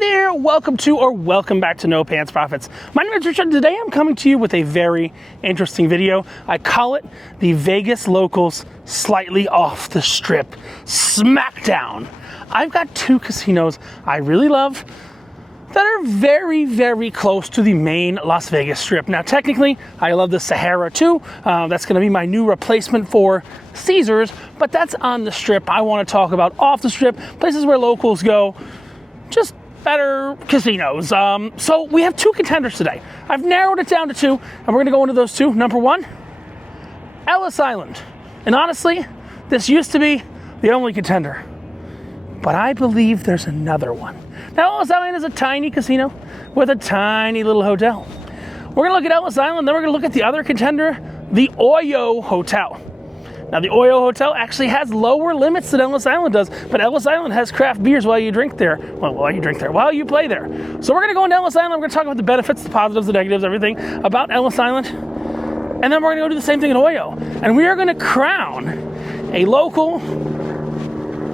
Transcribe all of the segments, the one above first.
there, welcome back to No Pants Profits. My name is Richard. Today I'm coming to you with a very interesting video. I call it the Vegas Locals Slightly Off the Strip Smackdown. I've got two casinos I really love that are very, very close to the main Las Vegas Strip. Now, technically, I love the Sahara too. That's gonna be my new replacement for Caesars, but that's on the Strip. I wanna talk about off the Strip, places where locals go, just better casinos. So we have two contenders today. I've narrowed it down to two, and we're gonna go into those two. Number one, Ellis Island. And honestly, this used to be the only contender, but I believe there's another one. Now, Ellis Island is a tiny casino with a tiny little hotel. We're gonna look at Ellis Island, then we're gonna look at the other contender, the OYO Hotel. Now, the OYO Hotel actually has lower limits than Ellis Island does, but Ellis Island has craft beers while you drink there. Well, while you play there. So we're gonna go into Ellis Island, we're gonna talk about the benefits, the positives, the negatives, everything about Ellis Island. And then we're gonna go do the same thing at OYO. And we are gonna crown a local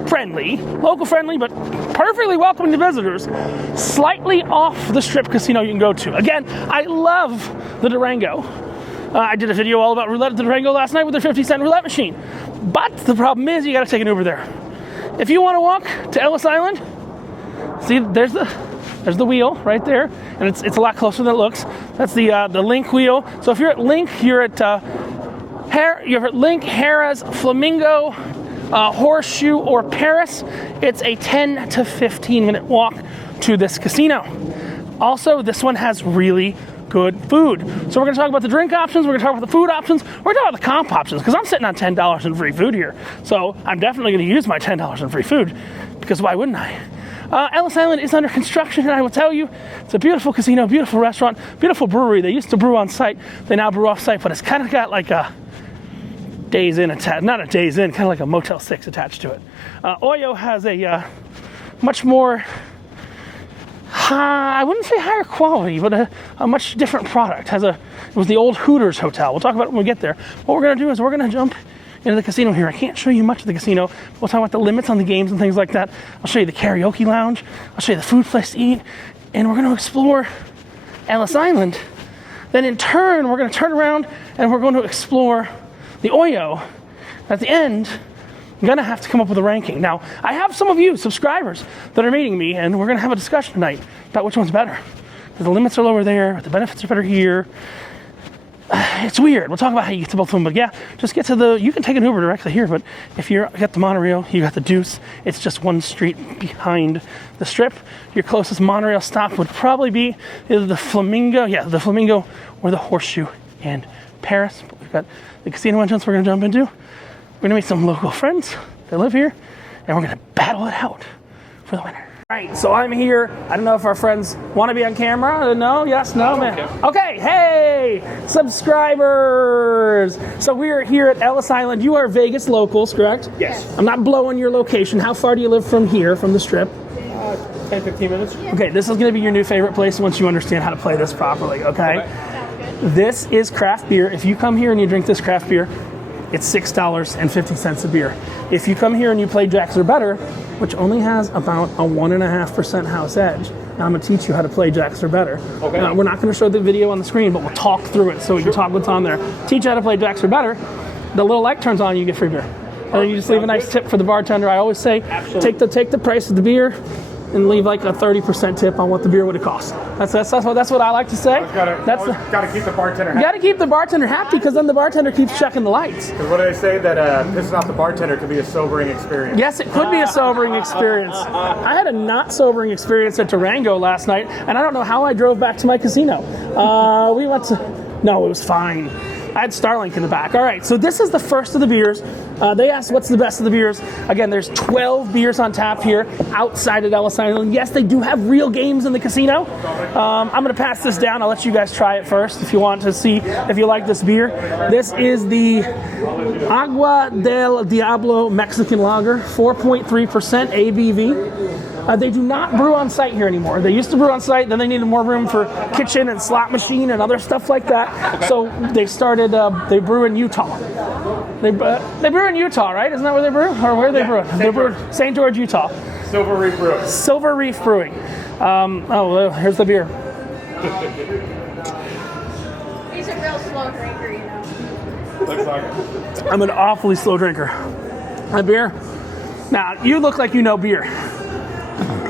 friendly, but perfectly welcoming to visitors, slightly off the Strip casino you can go to. Again, I love the Durango. I did a video all about roulette at the Durango last night with their 50-cent roulette machine. But the problem is you gotta take an Uber there. If you wanna walk to Ellis Island, see, there's the wheel right there, and it's a lot closer than it looks. That's the Link wheel. So if you're at Link, you're at Link, Harrah's, Flamingo, Horseshoe, or Paris. It's a 10 to 15 minute walk to this casino. Also, this one has really good food. So we're gonna talk about the drink options, we're gonna talk about the food options, we're gonna talk about the comp options, because I'm sitting on $10 in free food here. So I'm definitely gonna use my $10 in free food, because why wouldn't I? Ellis Island is under construction, and I will tell you, it's a beautiful casino, beautiful restaurant, beautiful brewery. They used to brew on site, they now brew off site, but it's kind of got like a Days Inn attached, not a Days Inn, kind of like a Motel 6 attached to it. OYO has a much more, I wouldn't say higher quality, but a much different product. It was the old Hooters Hotel. We'll talk about it when we get there. What we're gonna do is we're gonna jump into the casino here. I can't show you much of the casino. We'll talk about the limits on the games and things like that. I'll show you the karaoke lounge. I'll show you the food place to eat. And we're gonna explore Ellis Island. Then in turn, we're gonna turn around and we're going to explore the OYO. At the end, I'm gonna have to come up with a ranking. Now, I have some of you subscribers that are meeting me, and we're gonna have a discussion tonight about which one's better. The limits are lower there, the benefits are better here. It's weird. We'll talk about how you get to both of them, but yeah, just get to you can take an Uber directly here, but if you got the monorail, you got the Deuce, it's just one street behind the Strip. Your closest monorail stop would probably be either the Flamingo or the Horseshoe and Paris. But we've got the casino entrance we're gonna jump into. We're gonna meet some local friends that live here, and we're gonna battle it out for the winner. All right, so I'm here. I don't know if our friends want to be on camera. No, yes, no, man. Okay, hey, subscribers. So we're here at Ellis Island. You are Vegas locals, correct? Yes. I'm not blowing your location. How far do you live from here, from the Strip? 10, 15 minutes. Okay, this is gonna be your new favorite place once you understand how to play this properly, okay? This is craft beer. If you come here and you drink this craft beer, it's $6.50 a beer. If you come here and you play Jacks or Better, which only has about a 1.5% house edge, now I'm gonna teach you how to play Jacks or Better. Okay. We're not gonna show the video on the screen, but we'll talk through it so we can talk what's on there. Teach you how to play Jacks or Better. The little light turns on, you get free beer. And then you just leave a nice tip for the bartender. I always say, take the price of the beer and leave like a 30% tip on what the beer would have cost. That's what I like to say. Gotta keep the bartender happy. You gotta keep the bartender happy, because then the bartender keeps checking the lights. Because what do they say, that pissing off the bartender could be a sobering experience? Yes, it could be a sobering experience. I had a not sobering experience at Durango last night, and I don't know how I drove back to my casino. No, it was fine. I had Starlink in the back. All right, so this is the first of the beers. They asked what's the best of the beers. Again, there's 12 beers on tap here outside at Ellis Island. Yes, they do have real games in the casino. I'm gonna pass this down. I'll let you guys try it first if you want to see if you like this beer. This is the Agua del Diablo Mexican Lager, 4.3% ABV. They do not brew on site here anymore. They used to brew on site, then they needed more room for kitchen and slot machine and other stuff like that. Okay. So they started, they brew in Utah. They brew in Utah, right? Isn't that where they brew? Or where are they brewing? They brew St. George, Utah. Silver Reef Brewing. Silver Reef Brewing. Oh, well, here's the beer. He's a real slow drinker, you know. Looks like it. I'm an awfully slow drinker. A beer? Now, you look like you know beer.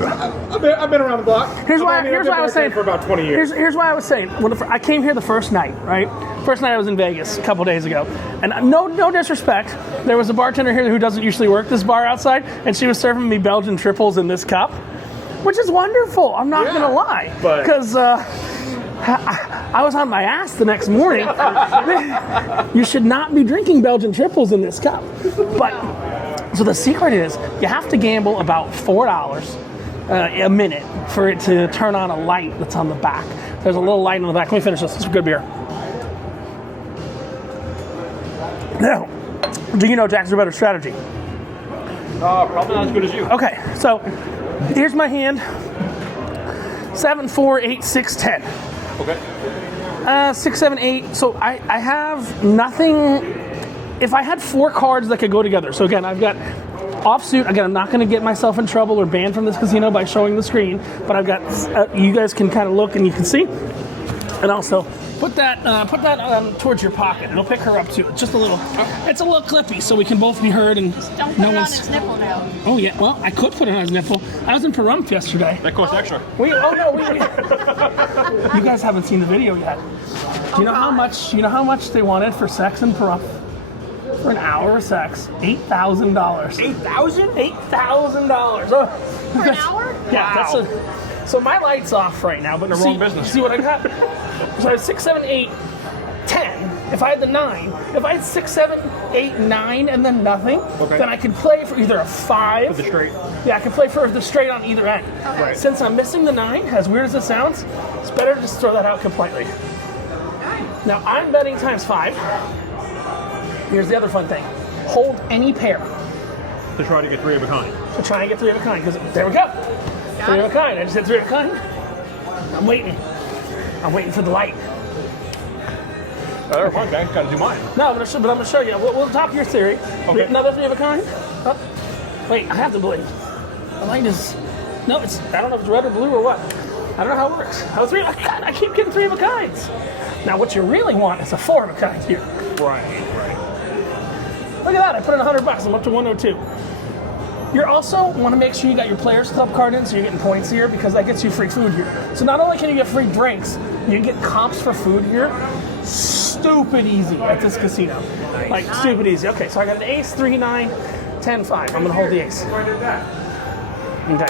I've been around the block. Here's why I've been I was saying for about 20 years. Here's why I was saying. I came here the first night, right? First night I was in Vegas a couple days ago, and no disrespect, there was a bartender here who doesn't usually work this bar outside, and she was serving me Belgian triples in this cup, which is wonderful. I'm not gonna lie, but- because I was on my ass the next morning. You should not be drinking Belgian triples in this cup. But so the secret is you have to gamble about $4 a minute for it to turn on a light that's on the back. There's a little light on the back. Let me finish this. It's good beer. Now, do you know Jack's a better strategy? Probably not as good as you. Okay, so here's my hand. 7, 4, 8, 6, 10. Okay. 6, 7, 8. So I have nothing. If I had 4 cards that could go together. So again, I've got offsuit. Again, I'm not going to get myself in trouble or banned from this casino by showing the screen. But I've got. You guys can kind of look and you can see. And also put that towards your pocket. It'll pick her up too. It's just a little. It's a little clippy, so we can both be heard and Don't put it on his nipple now. Oh yeah. Well, I could put it on his nipple. I was in Pahrump yesterday. That costs extra. We you guys haven't seen the video yet. Do you know how much? You know how much they wanted for sex in Pahrump? For an hour of sex, $8,000. $8,000? $8,000. For an hour? Yeah, Wow. So my light's off right now, but the wrong business. See what I got? So I have 6, 7, 8, 10. If I had the 9, if I had 6, 7, 8, 9, and then nothing, then I could play for either a 5. The straight. Yeah, I can play for the straight on either end. Okay. Since I'm missing the 9, as weird as it sounds, it's better to just throw that out completely. Now I'm betting times 5. Here's the other fun thing. Hold any pair To try to get 3 of a kind. to try and get 3 of a kind, because there we go. 3 of a kind. I just hit 3 of a kind. I'm waiting. I'm waiting for the light. Never mind, guys. Gotta do mine. No, but I'm going to show you. We'll talk your theory. Okay. Another 3 of a kind. Oh, wait, I have to believe. The light is. No, it's. I don't know if it's red or blue or what. I don't know how it works. I keep getting 3 of a kinds. Now, what you really want is a 4 of a kind here. Right. Look at that, I put in $100, I'm up to 102. You also want to make sure you got your Players Club card in so you're getting points here because that gets you free food here. So not only can you get free drinks, you can get comps for food here. Stupid easy at this casino. Like, stupid easy. Okay, so I got an ace, 3, 9, 10, 5. I'm going to hold the ace. Okay.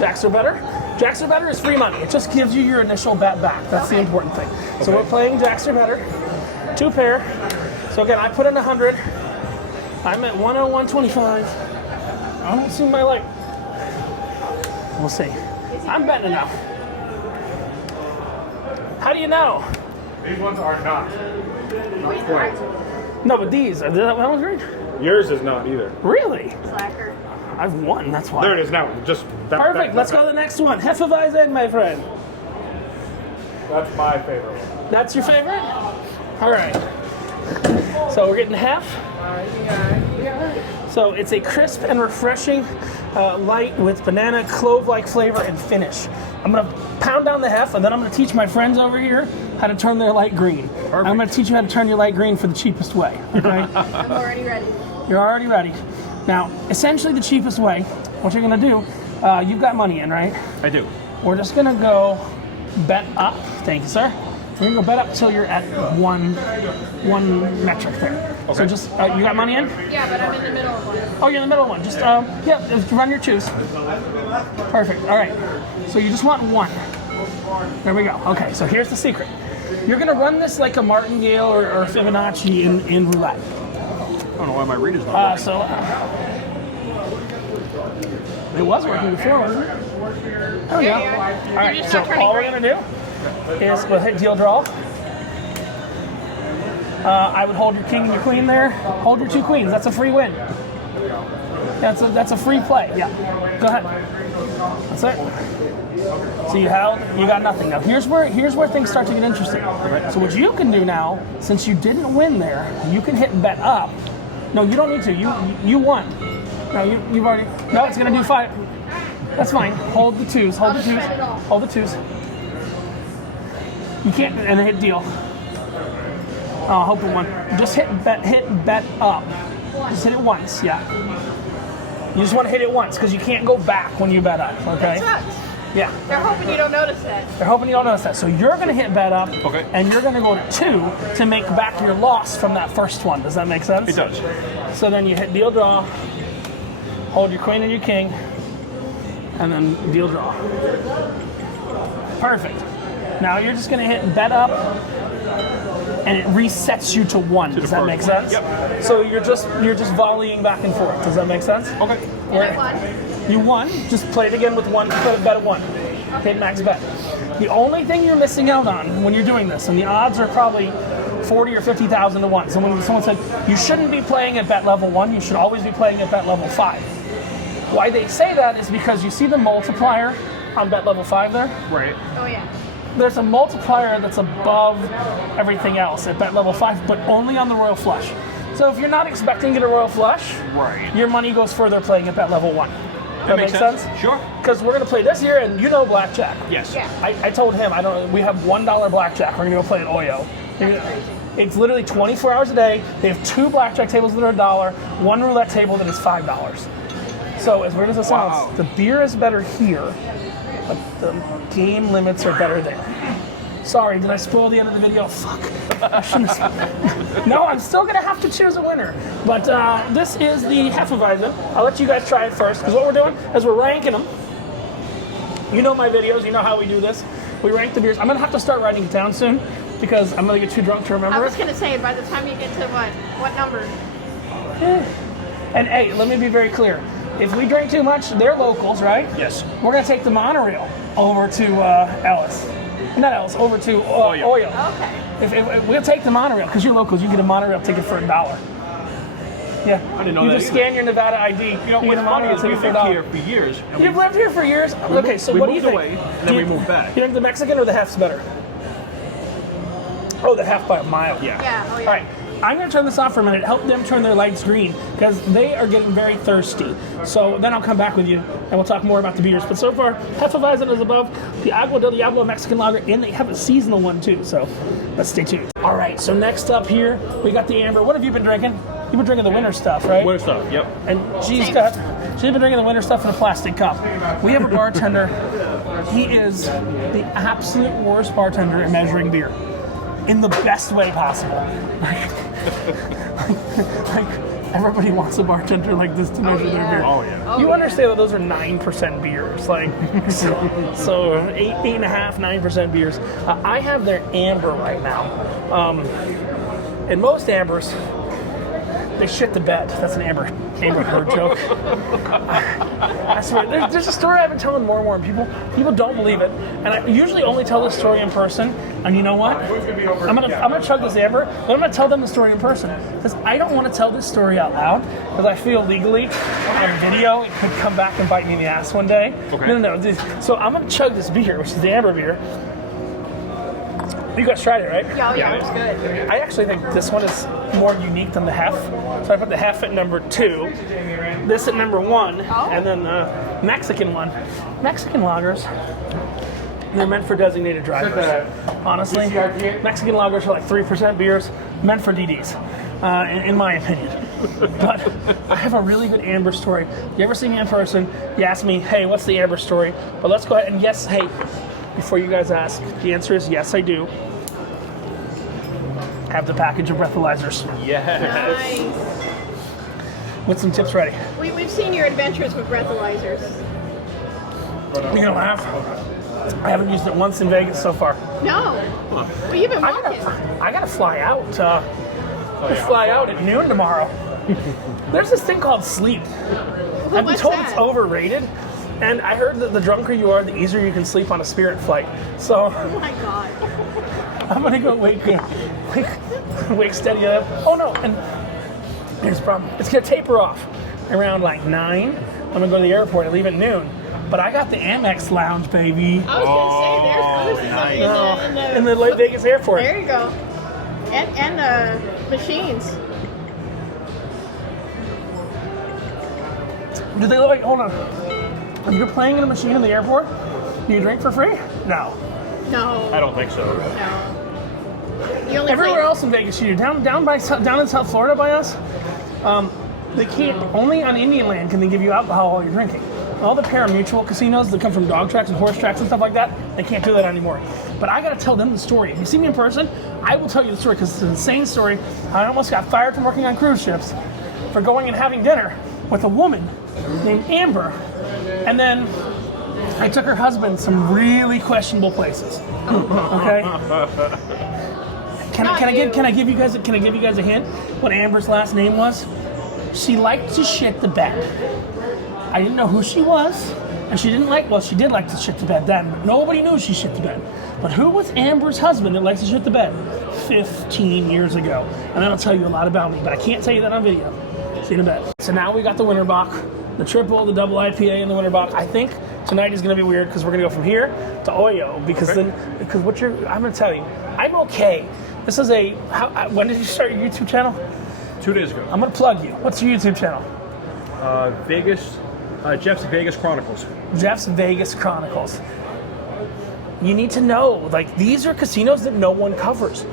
Jacks are better. Jacks are better is free money. It just gives you your initial bet back. That's the important thing. So we're playing Jacks are better. 2 pair. So again, I put in 100. I'm at 101.25. I don't see my light. We'll see. I'm betting now. How do you know? These ones are not. Not quite. No, but these are that one's green. Yours is not either. Really? Slacker. I've won. That's why. There it is now. Just that. Perfect. Let's go to the next one. Hefeweizen, my friend. That's my favorite one. That's your favorite? All right. So we're getting half. So it's a crisp and refreshing light with banana clove-like flavor and finish. I'm gonna pound down the hef, and then I'm gonna teach my friends over here how to turn their light green. I'm gonna teach you how to turn your light green for the cheapest way. Okay? I'm already ready. You're already ready. Now, essentially the cheapest way, what you're gonna do, you've got money in, right? I do. We're just gonna go bet up. Thank you, sir. We're gonna go bet up till you're at one metric there. Okay. So just, you got money in? Yeah, but I'm in the middle of one. Oh, you're in the middle of one. Just, just run your choose. Perfect. All right. So you just want 1. There we go. Okay, so here's the secret. You're gonna run this like a martingale or Fibonacci in roulette. I don't know why my read is not working. It was working before, wasn't it? There we go. All right, just so not turning all we're green. gonna do is we'll hit deal draw. I would hold your king and your queen there. Hold your 2 queens. That's a free win. That's a free play. Yeah. Go ahead. That's it. So you got nothing. Now here's where things start to get interesting. So what you can do now, since you didn't win there, you can hit bet up. No, you don't need to. You won. No, you've already. No, it's gonna do 5. That's fine. Hold the twos. Hold I'll the just twos. spend it all. Hold the twos. You can't, and then hit deal. Oh, hope it won. Just hit bet up. Just hit it once, yeah. You just want to hit it once because you can't go back when you bet up, okay? That sucks. Yeah. They're hoping you don't notice that. They're hoping you don't notice that. So you're going to hit bet up, Okay. and you're going to go to 2 to make back your loss from that first one. Does that make sense? It does. So then you hit deal draw, hold your queen and your king, and then deal draw. Perfect. Now you're just going to hit bet up, and it resets you to 1. Does that first make one. sense? Yep. So you're just volleying back and forth. Does that make sense? Okay. And I won. You won. Just play it again with 1. Bet at 1. Hit max bet. The only thing you're missing out on when you're doing this, and the odds are probably 40 or 50,000 to 1. So when someone said you shouldn't be playing at bet level 1, you should always be playing at bet level 5. Why they say that is because you see the multiplier on bet level 5 there. Right. Oh yeah. There's a multiplier that's above everything else at bet level 5, but only on the royal flush. So if you're not expecting to get a royal flush, Right. your money goes further playing at bet level 1. That makes makes sense? Sure. Because we're going to play this here, and you know blackjack. Yes. Yeah. I told him we have $1 blackjack. We're going to go play at OYO. That's crazy. It's literally 24 hours a day. They have 2 blackjack tables that are $1, 1 roulette table that is $5. So as weird as it sounds, Wow. the beer is better here, but the game limits are better there. Sorry, did I spoil the end of the video? Fuck. I shouldn't have. No, I'm still going to have to choose a winner. But this is the Hefeweizen. I'll let you guys try it first, because what we're doing is we're ranking them. You know my videos. You know how we do this. We rank the beers. I'm going to have to start writing it down soon, because I'm going to get too drunk to I remember was it. gonna say by the time you get to what number? And hey, let me be very clear. If we drink too much, they're locals, right? Yes. We're going to take the monorail over to Ellis. Not Ellis, over to OYO. OYO. Okay. If we'll take the monorail, because you're locals, you get a monorail ticket for $1. Yeah. I didn't know you that just either. scan your Nevada ID. You know, you get what's a funny monorail is ticket we've for lived $1. here for years. And You've lived here for years? Okay, so what do you moved think? away, and then we moved back. You think the Mexican or the Hef's better? Oh, the Hef by a mile. Yeah. Yeah. Oh yeah. All right, I'm going to turn this off for a minute, help them turn their lights green, because they are getting very thirsty. So then I'll come back with you, and we'll talk more about the beers. But so far, Hefeweizen is above the Agua del Diablo Mexican Lager, and they have a seasonal one too, so let's stay tuned. All right, so next up here, we got the Amber. What have you been drinking? You've been drinking the winter stuff, right? Winter stuff, yep. And she's been drinking the winter stuff in a plastic cup. We have a bartender. He is the absolute worst bartender at measuring beer, in the best way possible. Like everybody wants a bartender like this to measure their beer. Oh, yeah. You understand that those are 9% beers, like so 8.5, 9% beers. I have their amber right now, and most ambers, they shit the bed. That's an Amber Heard joke. I swear, there's a story I've been telling more and more, and people don't believe it. And I usually only tell this story in person. And you know what? I'm gonna chug this Amber, but I'm gonna tell them the story in person, because I don't want to tell this story out loud, because I feel legally on video it could come back and bite me in the ass one day. Okay. No. So I'm gonna chug this beer, which is the Amber beer. You guys tried it, right? Yeah, it was good. I actually think this one is more unique than the Hef. So I put the Hef at number 2, this at number 1, and then the Mexican one. Mexican lagers, they're meant for designated drivers. Honestly, Mexican lagers are like 3% beers, meant for DDs, in my opinion. But I have a really good Amber story. You ever see me in person, you ask me, hey, what's the Amber story? But let's go ahead and yes, hey, before you guys ask, the answer is yes, I do. Have the package of breathalyzers Yes. Nice. with some tips ready. We've seen your adventures with breathalyzers. You're gonna laugh. I haven't used it once in Vegas so far. No. Well, you've been walking. I gotta fly out. Fly out at noon tomorrow. There's this thing called sleep. I've been what's told that? it's overrated, and I heard that the drunker you are, the easier you can sleep on a Spirit flight. So Oh my god. I'm gonna go wake steady up. Oh no, and here's the problem. It's gonna taper off around like 9. I'm gonna go to the airport. I leave at noon. But I got the Amex lounge, baby. I was gonna say there's booths In the Las Vegas airport. There you go. And the machines. Do they look like, hold on. If you're playing in a machine in the airport, do you drink for free? No. No. I don't think so. No. You only Everywhere play- else in Vegas, you do. Down in South Florida by us, they can't. Only on Indian Land can they give you alcohol while you're drinking. All the pari-mutuel casinos that come from dog tracks and horse tracks and stuff like that, they can't do that anymore. But I gotta tell them the story. If you see me in person, I will tell you the story because it's an insane story. I almost got fired from working on cruise ships for going and having dinner with a woman named Amber, and then I took her husband some really questionable places. Okay. Can I give you guys a hint? What Amber's last name was? She liked to shit the bed. I didn't know who she was, and she did like to shit the bed then. But nobody knew she shit the bed. But who was Amber's husband that likes to shit the bed? 15 years ago. And that'll tell you a lot about me, but I can't tell you that on video. See you in a bit. So now we got the winter bock, the triple, the double IPA, and the winter bock. I think tonight is going to be weird because we're going to go from here to OYO because I'm going to tell you, I'm okay. This is when did you start your YouTube channel? 2 days ago. I'm going to plug you. What's your YouTube channel? Jeff's Vegas Chronicles. Jeff's Vegas Chronicles. You need to know, like, these are casinos that no one covers.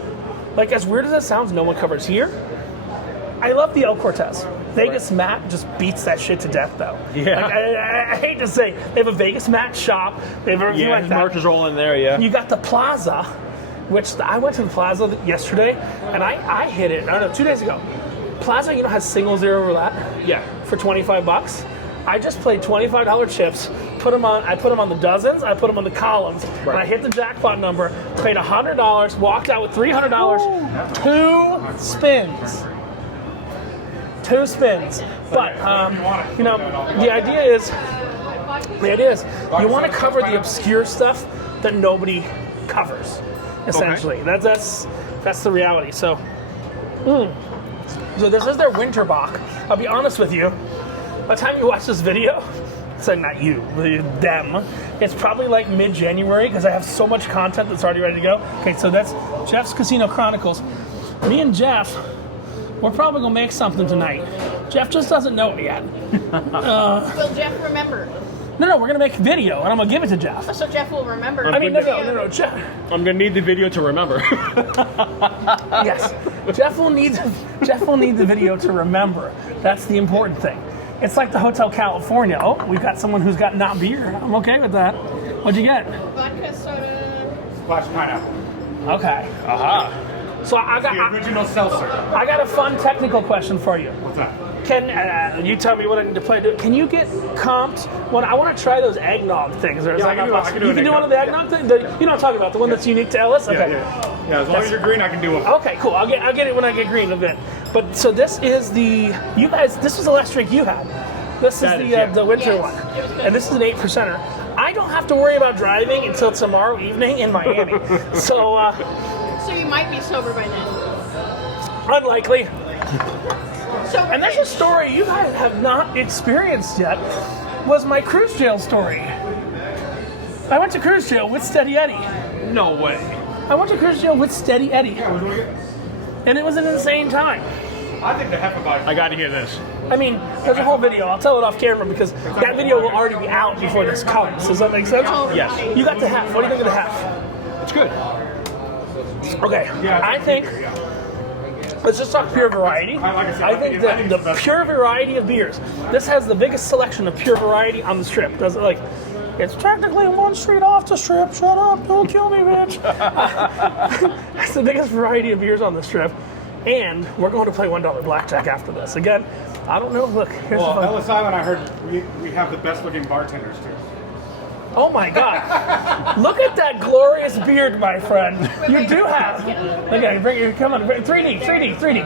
Like, as weird as that sounds, no one covers here. I love the El Cortez. Vegas Matt just beats that shit to death, though. Yeah. Like, I hate to say, they have a Vegas Matt shop. They have everything like his that. merch is all in there, yeah. You got the Plaza, which I went to the Plaza yesterday, and I hit it, I don't know, 2 days ago. Plaza, has single zero roulette? Yeah. For $25. I just played $25 chips, put them on the dozens, I put them on the columns, and I hit the jackpot number, paid $100, walked out with $300, two spins. But, the idea is you want to cover the obscure stuff that nobody covers, essentially. Okay. That's the reality. So this is their winter bock. I'll be honest with you. By the time you watch this video, so not you, them, it's probably like mid-January because I have so much content that's already ready to go. Okay, so that's Jeff's Casino Chronicles. Me and Jeff, we're probably going to make something tonight. Jeff just doesn't know it yet. Will Jeff remember? No, we're going to make a video, and I'm going to give it to Jeff. So Jeff will remember. No, Jeff. I'm gonna need the video to remember. Yes, Jeff will need the video to remember. That's the important thing. It's like the Hotel California. Oh, we've got someone who's got not beer. I'm okay with that. What'd you get? Vodka soda. Splash pineapple. Okay. Aha. So I The original seltzer. got a fun technical question for you. What's that? Can you tell me what I need to play? Can you get comped? When I want to try those eggnog things. I can do You can do one of the eggnog things. You know what I'm talking about? The one that's unique to Ellis. Okay. Yeah, as long as you're green, I can do them. Okay, cool. I'll get it when I get green a bit. But so this is you guys. This was the last drink you had. This is the winter Yes, one, it was good. and this is an 8%er. I don't have to worry about driving until tomorrow evening in Miami. So So you might be sober by then. unlikely. Sober. And that's a story you guys have not experienced yet. Was my cruise jail story. I went to cruise jail with Steady Eddie. No way. I went to cruise jail with Steady Eddie, and it was an insane time. I think the Hefeweizen. I gotta hear this. I mean, there's a whole video. I'll tell it off camera because that video will already be out before this comes. Does that make sense? Yes. You got the half. What do you think of the half? It's good. Okay. Yeah, I think. Let's just talk pure variety. I think that the pure variety of beers. This has the biggest selection of pure variety on the strip. Does it like? It's technically one street off the strip. Shut up! Don't kill me, bitch. That's the biggest variety of beers on the strip. And we're going to play $1 blackjack after this. Again, I don't know. Look, here's the Well, fun. Ellis Island, I heard we have the best looking bartenders too. Oh my God! Look at that glorious beard, my friend. You do have. Okay, bring it. Come on, 3D.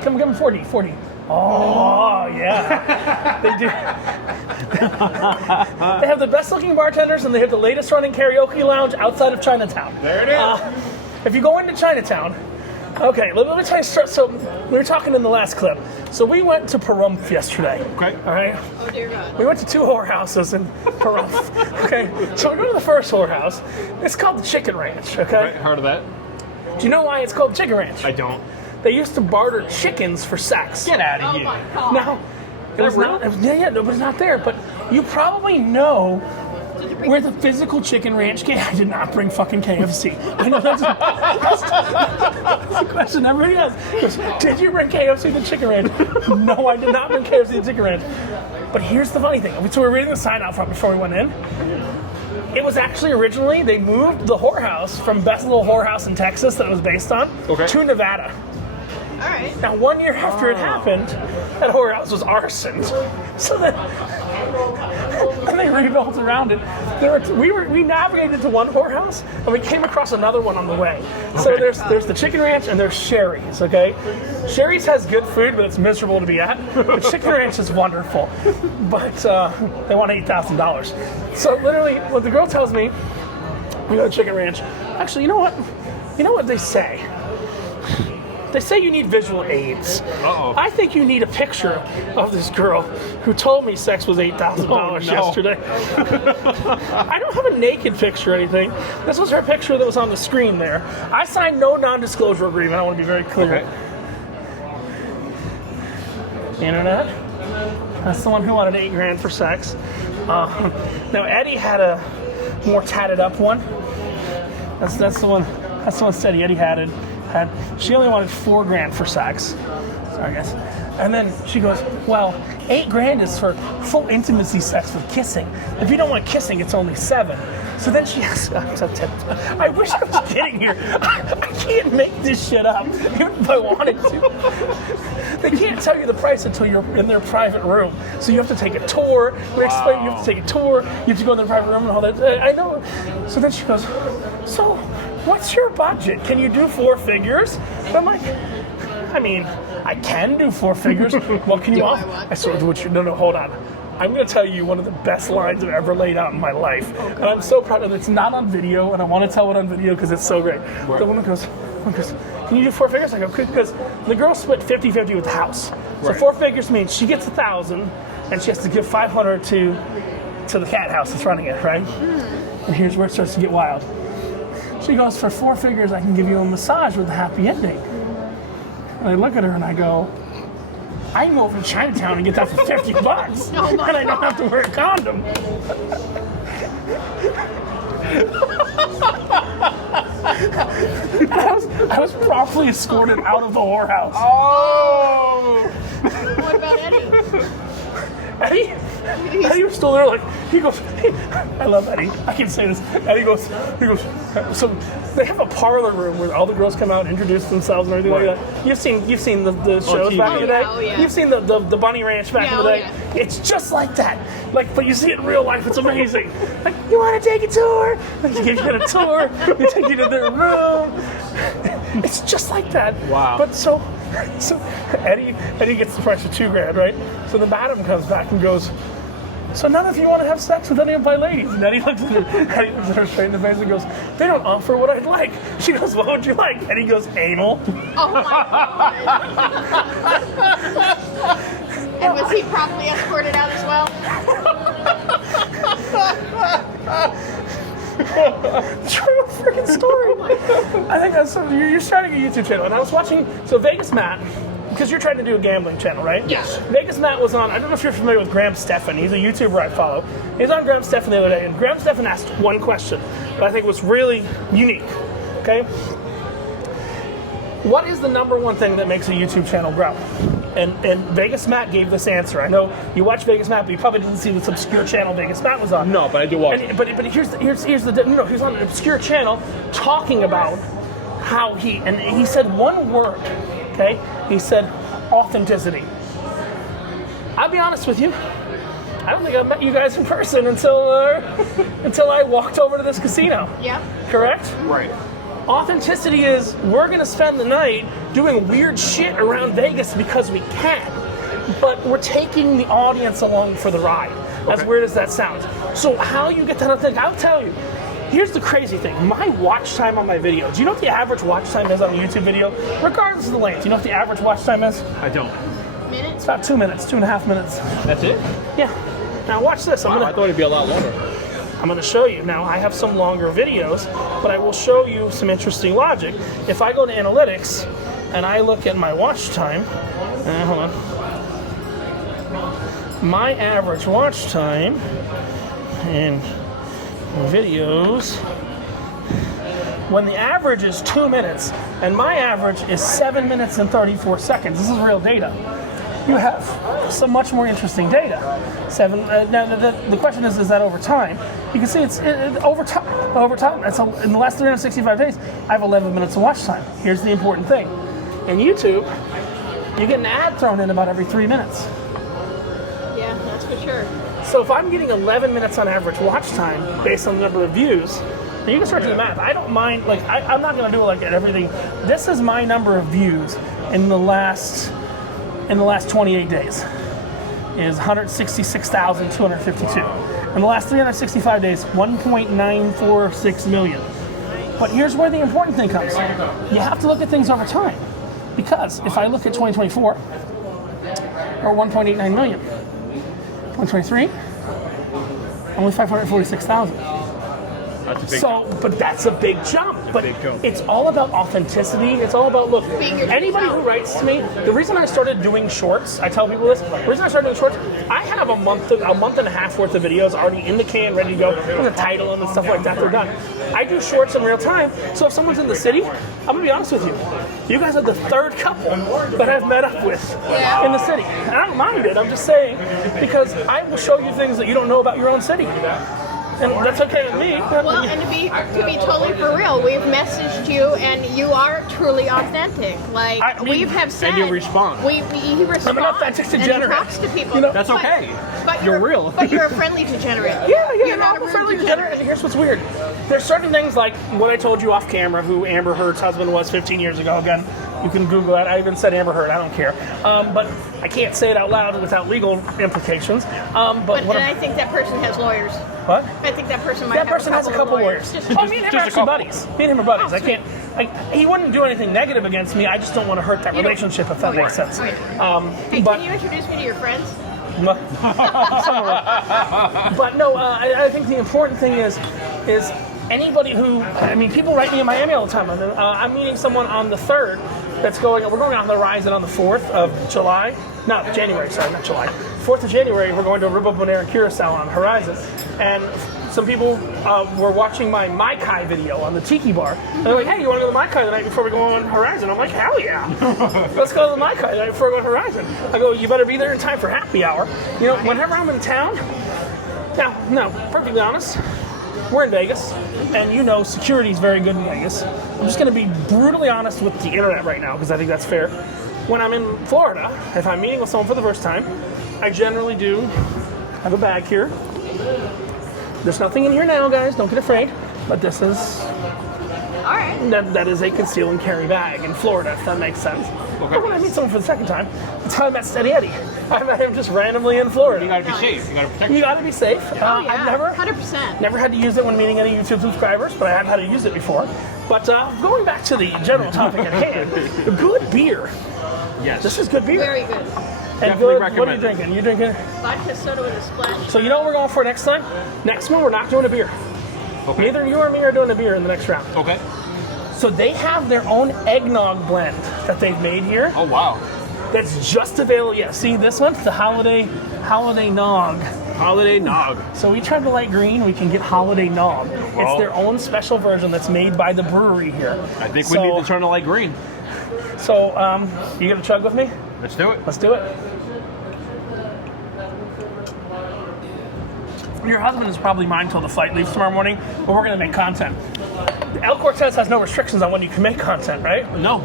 Come 4D. Oh yeah, they do. They have the best looking bartenders, and they have the latest running karaoke lounge outside of Chinatown. There it is. If you go into Chinatown, okay, let me tell you. So we were talking in the last clip. So we went to Pahrump yesterday. Okay. All right. Oh dear God. We went to 2 whorehouses in Pahrump. Okay. So we go to the first whorehouse. It's called the Chicken Ranch. Okay. Right, heard of that? Do you know why it's called Chicken Ranch? I don't. They used to barter chickens for sex. Get out of Oh here. my God. Now, it was real? not. Yeah, no, but it's not there. But you probably know Where the physical chicken ranch came, I did not bring fucking KFC. I know that's a question everybody asks. Did you bring KFC to the chicken ranch? No, I did not bring KFC to the chicken ranch. But here's the funny thing. So we're reading the sign out front before we went in. It was actually originally, they moved the whorehouse from best little whorehouse in Texas that it was based on to Nevada. All right. Now, 1 year after it happened, that whorehouse was arsoned. So then, and they rebuilt around it. We navigated to one whorehouse, and we came across another one on the way. So there's the Chicken Ranch, and there's Sherry's, okay? Sherry's has good food, but it's miserable to be at. The Chicken Ranch is wonderful, but they want $8,000. So literally, what the girl tells me, we go to Chicken Ranch. Actually, you know what? You know what they say? They say you need visual aids. Uh-oh. I think you need a picture of this girl who told me sex was $8,000 yesterday. I don't have a naked picture or anything. This was her picture that was on the screen there. I signed no non-disclosure agreement. I want to be very clear. Okay. Internet. That's the one who wanted $8,000 for sex. Now Eddie had a more tatted up one. That's the one. That's the one steady Eddie had. She only wanted $4,000 for sex. Sorry, guys. And then she goes, well, $8,000 is for full intimacy sex with kissing. If you don't want kissing, it's only $7,000. So then she asked, I wish I was kidding here. I can't make this shit up, even if I wanted to. They can't tell you the price until you're in their private room. So you have to take a tour. They explain you have to take a tour. You have to go in their private room and all that. I know. So then she goes, so what's your budget? Can you do 4 figures? And I'm like, I mean, I can do 4 figures. What can you offer? I sort of, no, hold on. I'm going to tell you one of the best lines I've ever laid out in my life. And I'm so proud of it. It's not on video, and I want to tell it on video because it's so great. The woman goes, can you do 4 figures? I go, because the girl split 50-50 with the house. So 4 figures means she gets $1,000, and she has to give $500 to the cat house that's running it, right? And here's where it starts to get wild. She goes, for 4 figures, I can give you a massage with a happy ending. And I look at her and I go, I can go over to Chinatown and get that for $50, and I don't have to wear a condom. I was promptly escorted out of the whorehouse. Oh! What about Eddie? Eddie? Eddie was still there, like, he goes, I love Eddie, I can say this. Eddie goes, so they have a parlor room where all the girls come out and introduce themselves and everything like that. You've seen the shows back in the day? Oh, yeah. You've seen the Bunny Ranch back in the day? Yeah. It's just like that. Like, but you see it in real life, it's amazing. Like, you want to take a tour? Like, you get a tour, they take you to their room. It's just like that. Wow. But so Eddie gets the price of $2,000, right? So the madam comes back and goes, so none of you want to have sex with any of my ladies? And Eddie looks at her straight in the face and goes, they don't offer what I'd like. She goes, what would you like? And he goes, anal. Oh my God. And was he promptly escorted out as well? True freaking story. I think that's something. You're starting a YouTube channel, and I was watching. So Vegas Matt, because you're trying to do a gambling channel, right? Yes. Vegas Matt was on. I don't know if you're familiar with Graham Stephan. He's a YouTuber I follow. He was on Graham Stephan the other day, and Graham Stephan asked one question that I think was really unique. Okay. What is the number one thing that makes a YouTube channel grow? And Vegas Matt gave this answer. I know you watch Vegas Matt, but you probably didn't see this obscure channel Vegas Matt was on. No, but I do watch. But here's the he's on an obscure channel talking about how he said one word. Okay, he said authenticity. I'll be honest with you. I don't think I met you guys in person until I walked over to this casino. Yep. Correct? Right. Authenticity is we're going to spend the night doing weird shit around Vegas because we can, but we're taking the audience along for the ride. As weird as that sounds. So how you get that authentic, I'll tell you. Here's the crazy thing. My watch time on my video. Do you know what the average watch time is on a YouTube video? Regardless of the length. Do you know what the average watch time is? I don't. Minutes? It's about 2 minutes, 2.5 minutes. That's it? Yeah. Now watch this. Wow, I thought it'd be a lot longer. I'm going to show you. Now, I have some longer videos, but I will show you some interesting logic. If I go to analytics and I look at my watch time, hold on. My average watch time in videos when the average is 2 minutes and my average is 7 minutes and 34 seconds. This is real data. You have some much more interesting data. Now the question is that over time? You can see it's over time. Over time, in the last 365 days, I have 11 minutes of watch time. Here's the important thing: in YouTube, you get an ad thrown in about every 3 minutes. Yeah, that's for sure. So if I'm getting 11 minutes on average watch time based on the number of views, then you can start doing the math. I don't mind. Like I'm not going to do it like at everything. This is my number of views in the last 28 days is 166,252. In the last 365 days, 1.946 million. But here's where the important thing comes. You have to look at things over time. Because if I look at 2024, or 1.89 million. 2023, only 546,000. That's a big But that's a big jump. But big jump. it's all about authenticity. It's all about, look, Being your anybody true who self. writes to me, the reason I started doing shorts, I tell people this, the reason I started doing shorts, I have a month and a half worth of videos already in the can, ready to go, with a title and stuff like that, they're done. I do shorts in real time, so if someone's in the city, I'm gonna be honest with you, you guys are the third couple that I've met up with in the city. And I don't mind it, I'm just saying, because I will show you things that you don't know about your own city. And that's okay with me. Well, and to be totally for real, we've messaged you, and you are truly authentic. Like we have said, and you respond. He responds. I'm an authentic and degenerate. he talks to people. You know, That's okay. But You're real. But you're a friendly degenerate. Yeah, You're not I'm a a rude friendly degenerate. And here's what's weird. There's certain things like what I told you off camera, who Amber Heard's husband was 15 years ago. Again, you can Google that. I even said Amber Heard. I don't care. But I can't say it out loud without legal implications. But I think that person has lawyers. What? I think that person might That have person has a couple lawyers. Just, Me and him are just a actually couple. buddies. Me and him are buddies. Oh, I can't. He wouldn't do anything negative against me. I just don't want to hurt that You don't- relationship, if that okay. makes sense. Okay. Hey, But can you introduce me to your friends? But no, I think the important thing is anybody who, I mean, people write me in Miami all the time. I'm meeting someone on the 3rd we're going on the Horizon on the 4th of July. Not January, sorry, not July. 4th of January, we're going to Aruba, Bonaire, and Curacao on Horizon. And some people were watching my Mai Kai video on the Tiki Bar. And they're like, hey, you want to go to the Mai Kai the night before we go on Horizon? I'm like, hell yeah. Let's go to the Mai Kai the night before we go on Horizon. I go, you better be there in time for happy hour. You know, whenever I'm in town, no, perfectly honest, we're in Vegas, and you know security's very good in Vegas. I'm just going to be brutally honest with the internet right now, because I think that's fair. When I'm in Florida, if I'm meeting with someone for the first time, I generally do have a bag here. There's nothing in here now, guys, don't get afraid, but this is, All right. that is a conceal and carry bag in Florida, if that makes sense. But when I meet someone for the second time, that's how I met Steady Eddie. I met him just randomly in Florida. You gotta be safe. You gotta protect You gotta be safe. Oh, yeah. I've never 100%. Never had to use it when meeting any YouTube subscribers, but I have had to use it before. But going back to the general topic at hand, good beer. Yes. This is good beer. Very good. And Definitely good, what are you recommend it. drinking? You drinking? Vodka soda with a splash. So you know what we're going for next time? Next one, we're not doing a beer. Okay. Neither you or me are doing a beer in the next round. Okay. So they have their own eggnog blend that they've made here. Oh wow. That's just available. Yeah, see this one? The holiday nog. Holiday nog. So we tried the light green, we can get holiday nog. It's Well- their own special version that's made by the brewery here. I think we need to turn the light green. So, you gonna chug with me? Let's do it. Let's do it. Your husband is probably mine till the flight leaves tomorrow morning, but we're gonna make content. El Cortez has no restrictions on when you can make content, right? No.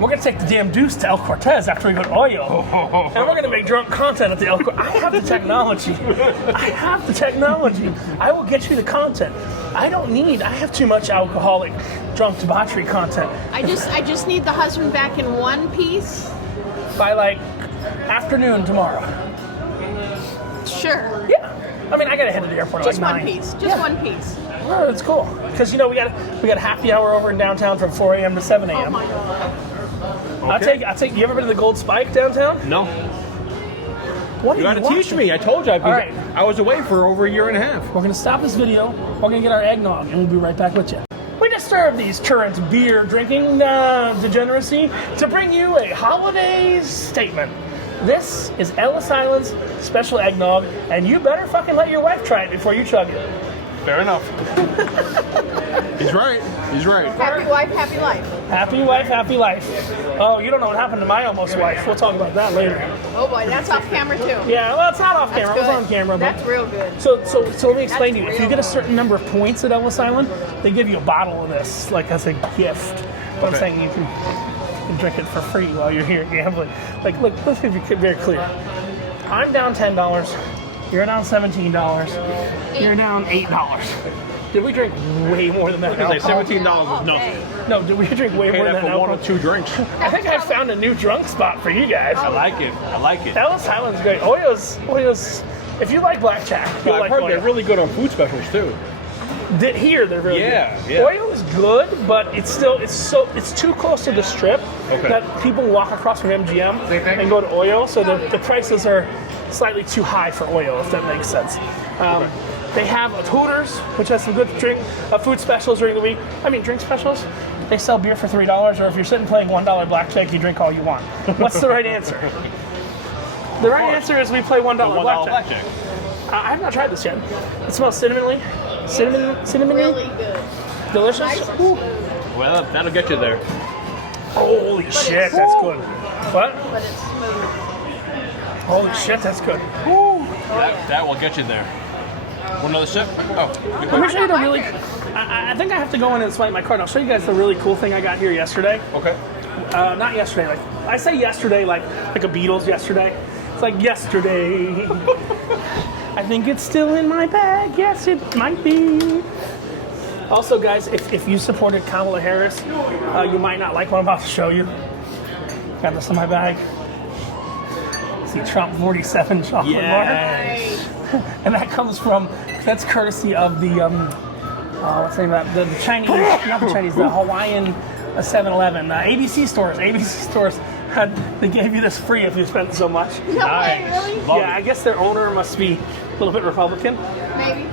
We're gonna take the damn deuce to El Cortez after we go to OYO, and we're gonna make drunk content at the El Cortez. I have the technology. I will get you the content. I have too much alcoholic, drunk debauchery content. I just need the husband back in one piece. By like afternoon tomorrow. Sure. Yeah. I mean, I gotta head to the airport at Just like one 9. piece. Just Yeah. one piece. Oh, it's cool. Because, you know, we got a happy hour over in downtown from 4 a.m. to 7 Oh a.m. my god. I'll take, you ever been to the Gold Spike downtown? No. What You are gotta teach watching? me. I told you. All right. I was away for over a year and a half. We're gonna stop this video, we're gonna get our eggnog, and we'll be right back with you. We disturb these current beer drinking degeneracy to bring you a holiday statement. This is Ellis Island's special eggnog, and you better fucking let your wife try it before you chug it. Fair enough. He's right. He's right. Happy wife, happy life. Happy wife, happy life. Oh, you don't know what happened to my almost wife. We'll talk about that later. Oh boy, that's off camera too. Yeah, well, it's not off camera. That's It was good. on camera. But That's real good. So let me explain to you. That's If you real get a certain number of points at Ellis Island, they give you a bottle of this, like as a gift. But I'm Okay. saying you can drink it for free while you're here gambling. Like, look, let's be very clear. I'm down $10. You're down $17. You're down $8. Did we drink way more than that? I was like alcohol? $17 was nothing. No, did we drink way Pay more that than for that? one or alcohol? two drinks. I think I found a new drunk spot for you guys. I like it. I like it. Ellis Island's great. OYO's. If you like blackjack, you'll I've like heard OYO. they're really good on food specials too. Here they're really Yeah, good. yeah. OYO is good, but it's too close to the strip Okay. that people walk across from MGM Same thing? and go to OYO, so the prices are slightly too high for OYO, if that makes sense. They have a Hooters, which has some good food specials during the week. I mean, drink specials. They sell beer for $3, or if you're sitting playing $1 blackjack, you drink all you want. What's the right answer? The right answer is we play $1 $1 blackjack. blackjack. I have not tried this yet. It smells cinnamony. Cinnamony? Really good. Delicious? Nice and Ooh. smooth. Well, that'll get you there. Holy shit, it's- that's good. What? But it's smooth. Holy shit, that's good. That will get you there. Want another sip? Oh, Let me show you the really. I think I have to go in and swipe my card. I'll show you guys the really cool thing I got here yesterday. okay. Not yesterday. Like I say yesterday, like a Beatles yesterday. It's like yesterday. I think it's still in my bag. Yes, it might be. Also, guys, if you supported Kamala Harris, you might not like what I'm about to show you. Got this in my bag. See Trump 47 chocolate bar. Yes. And that comes from, that's courtesy of the, what's the name of that? The Chinese, not the Chinese, the Hawaiian 7-Eleven. ABC stores. They gave you this free if you spent so much. No way, Nice. really? Love Yeah, I guess their owner must be a little bit Republican. Maybe.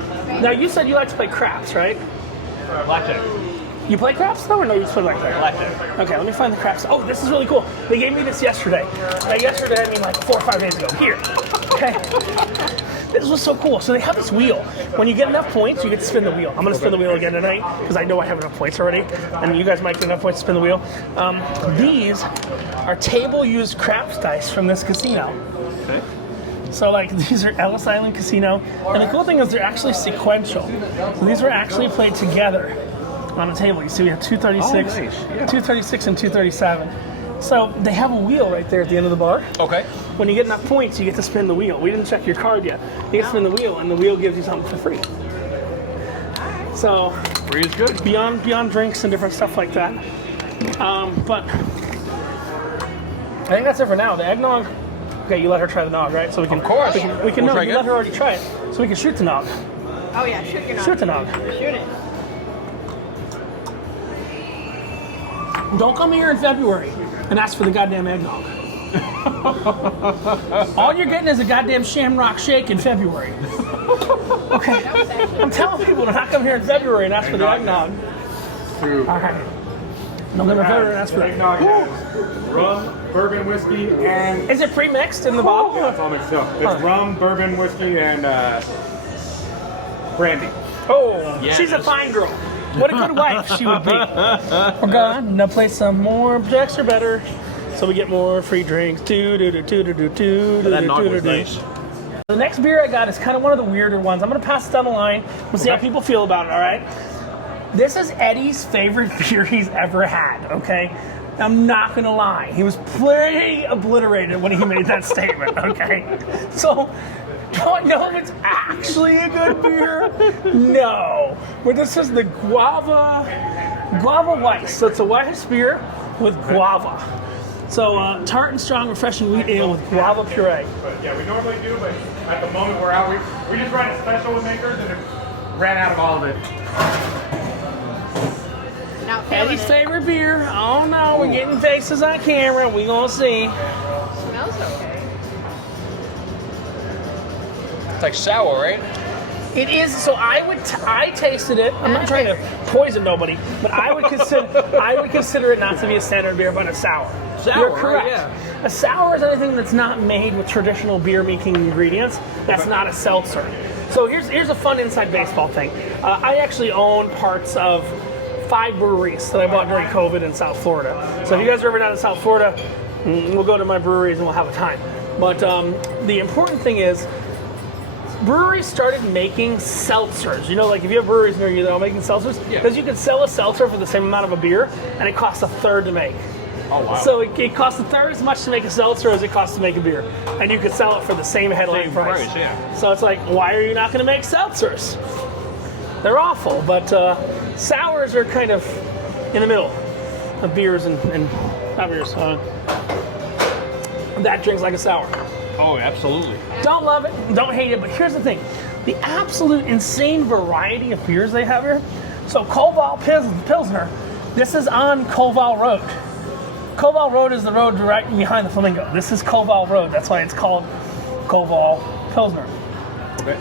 Now, you said you like to play craps, right? Blackjack. You play craps though, or no, you just play like that? Blackjack. Okay, let me find the craps. Oh, this is really cool. They gave me this yesterday. Now, yesterday, I mean like 4 or 5 days ago. Here. Okay. This was so cool. So they have this wheel. When you get enough points, you get to spin the wheel. I'm going to spin the wheel again tonight because I know I have enough points already, and you guys might get enough points to spin the wheel. These are table-used craps dice from this casino. Okay. So like these are Ellis Island Casino, and the cool thing is they're actually sequential. So these were actually played together on a table. You see we have 236, Oh, nice. Yeah. 236 and 237. So they have a wheel right there at the end of the bar. Okay. When you get enough points, you get to spin the wheel. We didn't check your card yet. You get to spin the wheel, and the wheel gives you something for free. So Free is good. beyond drinks and different stuff like that. But I think that's it for now. The eggnog. Okay, you let her try the nog, right? So we can. Of course. We can We'll no, try you again. let her already try it, so we can shoot the nog. Oh yeah, shoot your Shoot the nog. Shoot it. Don't come here in February and ask for the goddamn eggnog. All you're getting is a goddamn Shamrock Shake in February. Okay, I'm telling people to not come here in February and ask for the eggnog. True. All right. November, February, and ask for that. Eggnog has rum, bourbon, whiskey, and Is it pre-mixed in the bottle? that's all mixed up. It's rum, bourbon, whiskey, and brandy. Oh, Yes. she's a fine girl. What a good wife she would be. We're gonna play some more Jacks are better, so we get more free drinks. That nog was nice. The next beer I got is kind of one of the weirder ones. I'm gonna pass it down the line. We'll see how people feel about it. All right. This is Eddie's favorite beer he's ever had. Okay. I'm not gonna lie. He was pretty obliterated when he made that statement. Okay. So. Don't know if it's actually a good beer. No. But this is the Guava Weiss. So it's a Weiss beer with guava. So tart and strong, refreshing wheat ale with guava puree. But yeah, we normally do, but at the moment we're out, we just ran a special with makers and it ran out of all of it. Not feeling Eddie's it. favorite beer. Oh no, we're getting faces on camera. We gonna see. Smells okay. It's like sour, right? It is. So I tasted it. I'm not trying to poison nobody, but I would consider it not to be a standard beer, but a sour. Sour, You're right, correct. yeah. A sour is anything that's not made with traditional beer making ingredients. That's not a seltzer. So here's a fun inside baseball thing. I actually own parts of 5 breweries that I bought during COVID in South Florida. So if you guys are ever down in South Florida, we'll go to my breweries and we'll have a time. But the important thing is, breweries started making seltzers. You know, like if you have breweries near you that are making seltzers, because you can sell a seltzer for the same amount of a beer, and it costs a third to make. Oh, wow. So it costs a third as much to make a seltzer as it costs to make a beer, and you could sell it for the same headline price. Yeah. So it's like, why are you not going to make seltzers? They're awful, but sours are kind of in the middle of beers and not beers. That drinks like a sour. Oh, absolutely. Don't love it, don't hate it, but here's the thing. The absolute insane variety of beers they have here. So Koval Pilsner, this is on Koval Road. Koval Road is the road right behind the Flamingo. This is Koval Road, that's why it's called Koval Pilsner. Okay.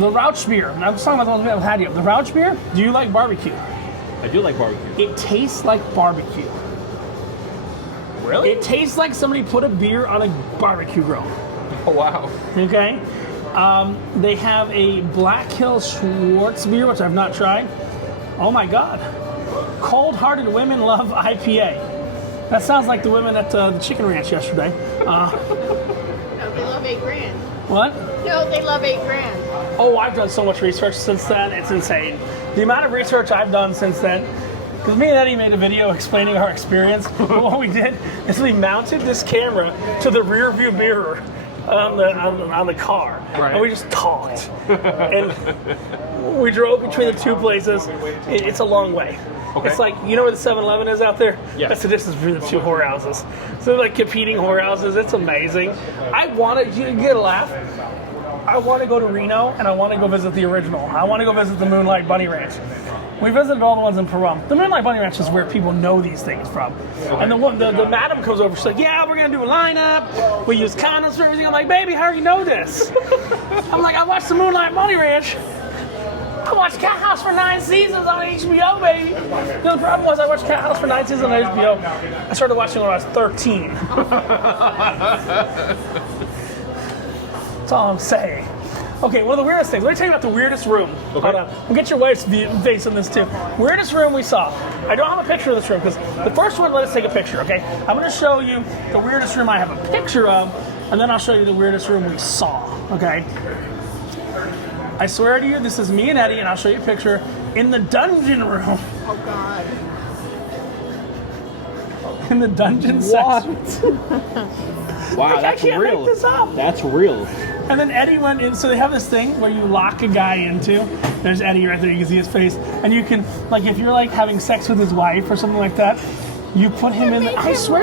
The Rauch beer, I was talking about the ones we haven't had yet. The Rauch beer, do you like barbecue? I do like barbecue. It tastes like barbecue. Really? It tastes like somebody put a beer on a barbecue grill. Oh, wow. Okay. They have a Black Hill Schwartz beer, which I've not tried. Oh my God. Cold-Hearted Women Love IPA. That sounds like the women at the Chicken Ranch yesterday. No, they love $8,000. What? No, they love $8,000. Oh, I've done so much research since then. It's insane. The amount of research I've done since then. Because me and Eddie made a video explaining our experience. But what we did is we mounted this camera to the rear view mirror on the car, and we just talked. And we drove between the two places. It's a long way. Okay. It's like, you know where the 7-Eleven is out there? Yeah. That's the distance between the two whorehouses. So they're like competing whorehouses. It's amazing. You get a laugh. I want to go to Reno, and I want to go visit the original. I want to go visit the Moonlight Bunny Ranch. We visited all the ones in Pahrump. The Moonlight Bunny Ranch is where people know these things from. Okay. And the madam comes over, she's like, yeah, we're going to do a lineup. We use condoms for everything. I'm like, baby, how do you know this? I'm like, I watched the Moonlight Bunny Ranch. I watched Cat House for 9 seasons on HBO, baby. The only problem was I watched Cat House for 9 seasons on HBO. I started watching when I was 13. That's all I'm saying. Okay, one of the weirdest things. Let me tell you about the weirdest room. Okay. Hold on. We'll get your wife's face on this too. Weirdest room we saw. I don't have a picture of this room because the first one, let us take a picture, okay? I'm going to show you the weirdest room I have a picture of, and then I'll show you the weirdest room we saw, okay? I swear to you, this is me and Eddie, and I'll show you a picture in the dungeon room. Oh, God. In the dungeon section. Wow, I can't real. make this up. That's real. And then Eddie went in, so they have this thing where you lock a guy into. There's Eddie right there, you can see his face. And you can, like, if you're like having sex with his wife or something like that, you put him in the, I swear.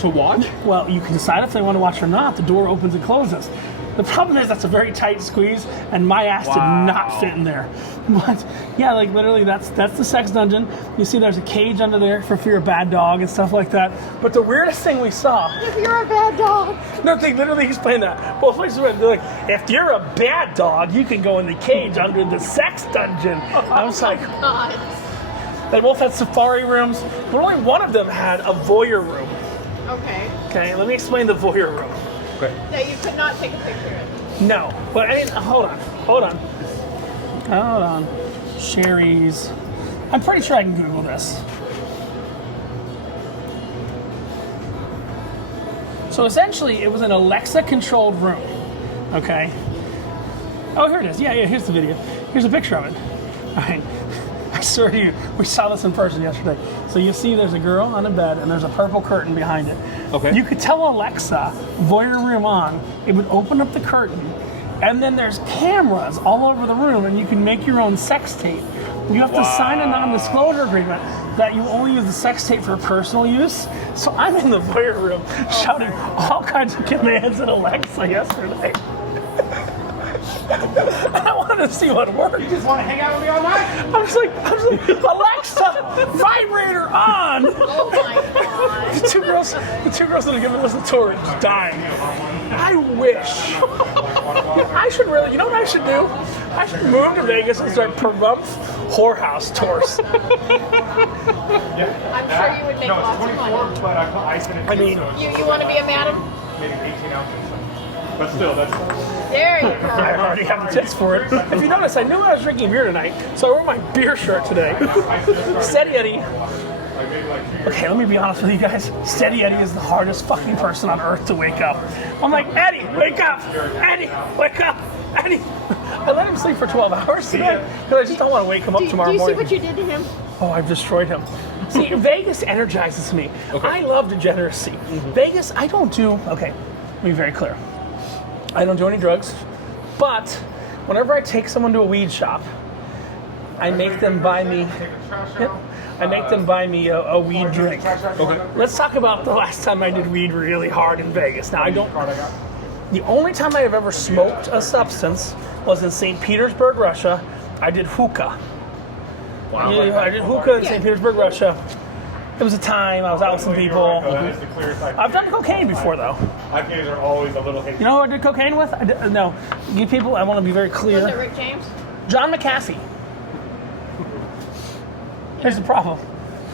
To watch? Well, you can decide if they want to watch or not. The door opens and closes. The problem is that's a very tight squeeze, and my ass did not fit in there. But yeah, like literally, that's the sex dungeon. You see, there's a cage under there for fear of bad dog and stuff like that. But the weirdest thing we saw. If you're a bad dog. No, they literally explained that. Both places went. They're like, if you're a bad dog, you can go in the cage under the sex dungeon. I was like, God. they both had safari rooms, but only one of them had a voyeur room. Okay. Okay, let me explain the voyeur room. Okay. That you could not take a picture of. No, but I mean, hold on. Sherry's. I'm pretty sure I can Google this. So essentially, it was an Alexa-controlled room. Okay. Oh, here it is. Yeah, here's the video. Here's a picture of it. All right. I swear to you, we saw this in person yesterday. So you see there's a girl on a bed, and there's a purple curtain behind it. Okay. You could tell Alexa, voyeur room on, it would open up the curtain, and then there's cameras all over the room, and you can make your own sex tape. You have to sign a non-disclosure agreement that you only use the sex tape for personal use. So I'm in the voyeur room shouting all kinds of commands at Alexa yesterday. I wanted to see what worked. You just want to hang out with me all night? I was like, Alexa, vibrator on. Oh my God. The two girls that are giving us the tour are just dying. I wish. I should really, you know what I should do? I should move to Vegas and start Pahrump whorehouse tours. I'm sure you would make lots of money. But I said it. I mean, You want to be a madam? Maybe 18 ounces. But still, that's There you go. I already have the tits for it. If you notice, I knew I was drinking beer tonight, so I wore my beer shirt today. Steady Eddie. Okay, let me be honest with you guys. Steady Eddie is the hardest fucking person on earth to wake up. I'm like, Eddie, wake up! Eddie, wake up! Eddie! I let him sleep for 12 hours today because I just don't want to wake him up tomorrow Do you morning. see what you did to him? Oh, I've destroyed him. See, Vegas energizes me. Okay. I love degeneracy. Vegas, I don't do, okay, let me be very clear. I don't do any drugs, but whenever I take someone to a weed shop, I make them buy me, I make them buy me a weed drink. Okay. Let's talk about the last time I did weed really hard in Vegas. Now, the only time I have ever smoked a substance was in St. Petersburg, Russia. I did hookah. Wow. Yeah, I did hookah in St. Petersburg, Russia. It was a time, I was out with some people. That's the clearest I've done cocaine before, though. IPAs are always a little hasty. You know who I did cocaine with? No. You people, I want to be very Was it clear. Rick James? John McAfee. Here's the problem.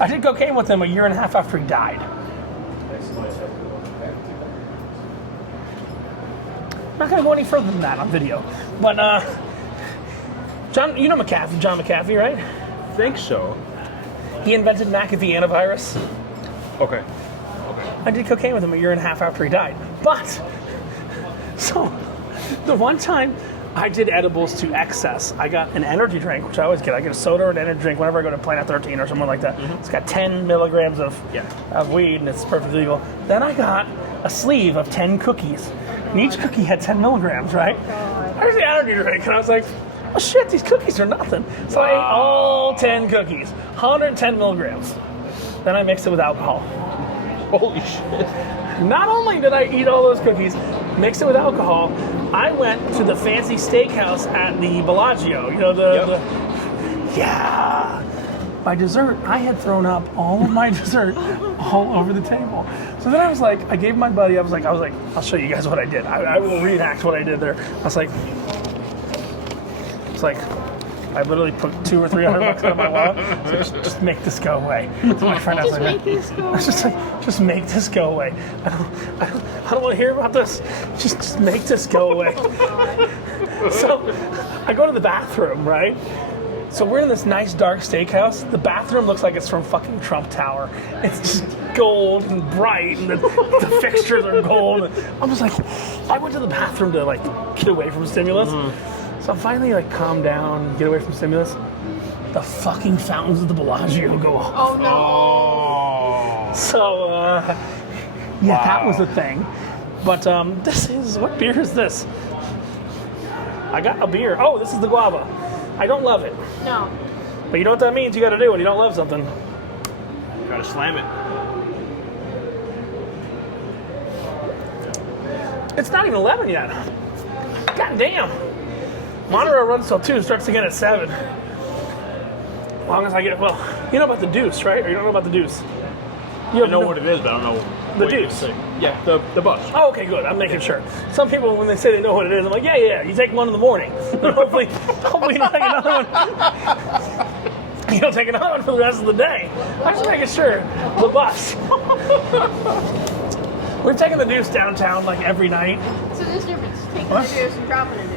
I did cocaine with him a year and a half after he died. I'm not going to go any further than that on video. But, John, you know McAfee, John McAfee, right? I think so. He invented McAfee antivirus. Okay. I did cocaine with him a year and a half after he died. But, so, the one time I did edibles to excess, I got an energy drink, which I always get. I get a soda or an energy drink whenever I go to Planet 13 or something like that. It's got 10 milligrams of weed, and it's perfectly legal. Then I got a sleeve of 10 cookies. And each cookie had 10 milligrams, right? There's the energy drink, and I was like, oh shit, these cookies are nothing. So I ate all 10 cookies, 110 milligrams. Then I mixed it with alcohol. Holy shit. Not only did I eat all those cookies, mix it with alcohol, I went to the fancy steakhouse at the Bellagio. You know, yeah. By dessert, I had thrown up all of my dessert all over the table. So then I was like, I gave my buddy, I was like, I'll show you guys what I did. I will reenact what I did there. I was like, I literally put $200 or $300 out of my wallet. So just make this go away. So my friend was Just like, make this go I was just like, just make this go away. I don't want to hear about this. Just make this go away. So I go to the bathroom, right? So we're in this nice dark steakhouse. The bathroom looks like it's from fucking Trump Tower. It's just gold and bright, and the fixtures are gold. I'm just like, I went to the bathroom to like get away from stimulus. So I finally like calm down, get away from stimulus. The fucking fountains of the Bellagio go off. Oh no. So that was the thing. But what beer is this? I got a beer. Oh, this is the guava. I don't love it. No. But you know what that means? You got to do when you don't love something. Gotta slam it. It's not even 11 yet. God damn. Monterey runs till 2, starts again at 7. As long as I get, you know about the deuce, right? Or you don't know about the deuce? You I know what it is, but I don't know The what you're deuce. saying. Yeah, the bus. Oh, okay, good. I'm making sure. Some people, when they say they know what it is, I'm like, yeah. You take one in the morning. And hopefully you don't take another one. You don't take another one for the rest of the day. I'm just making sure. The bus. We've taken the deuce downtown like every night. So there's a difference. Taking What? a deuce and dropping a deuce.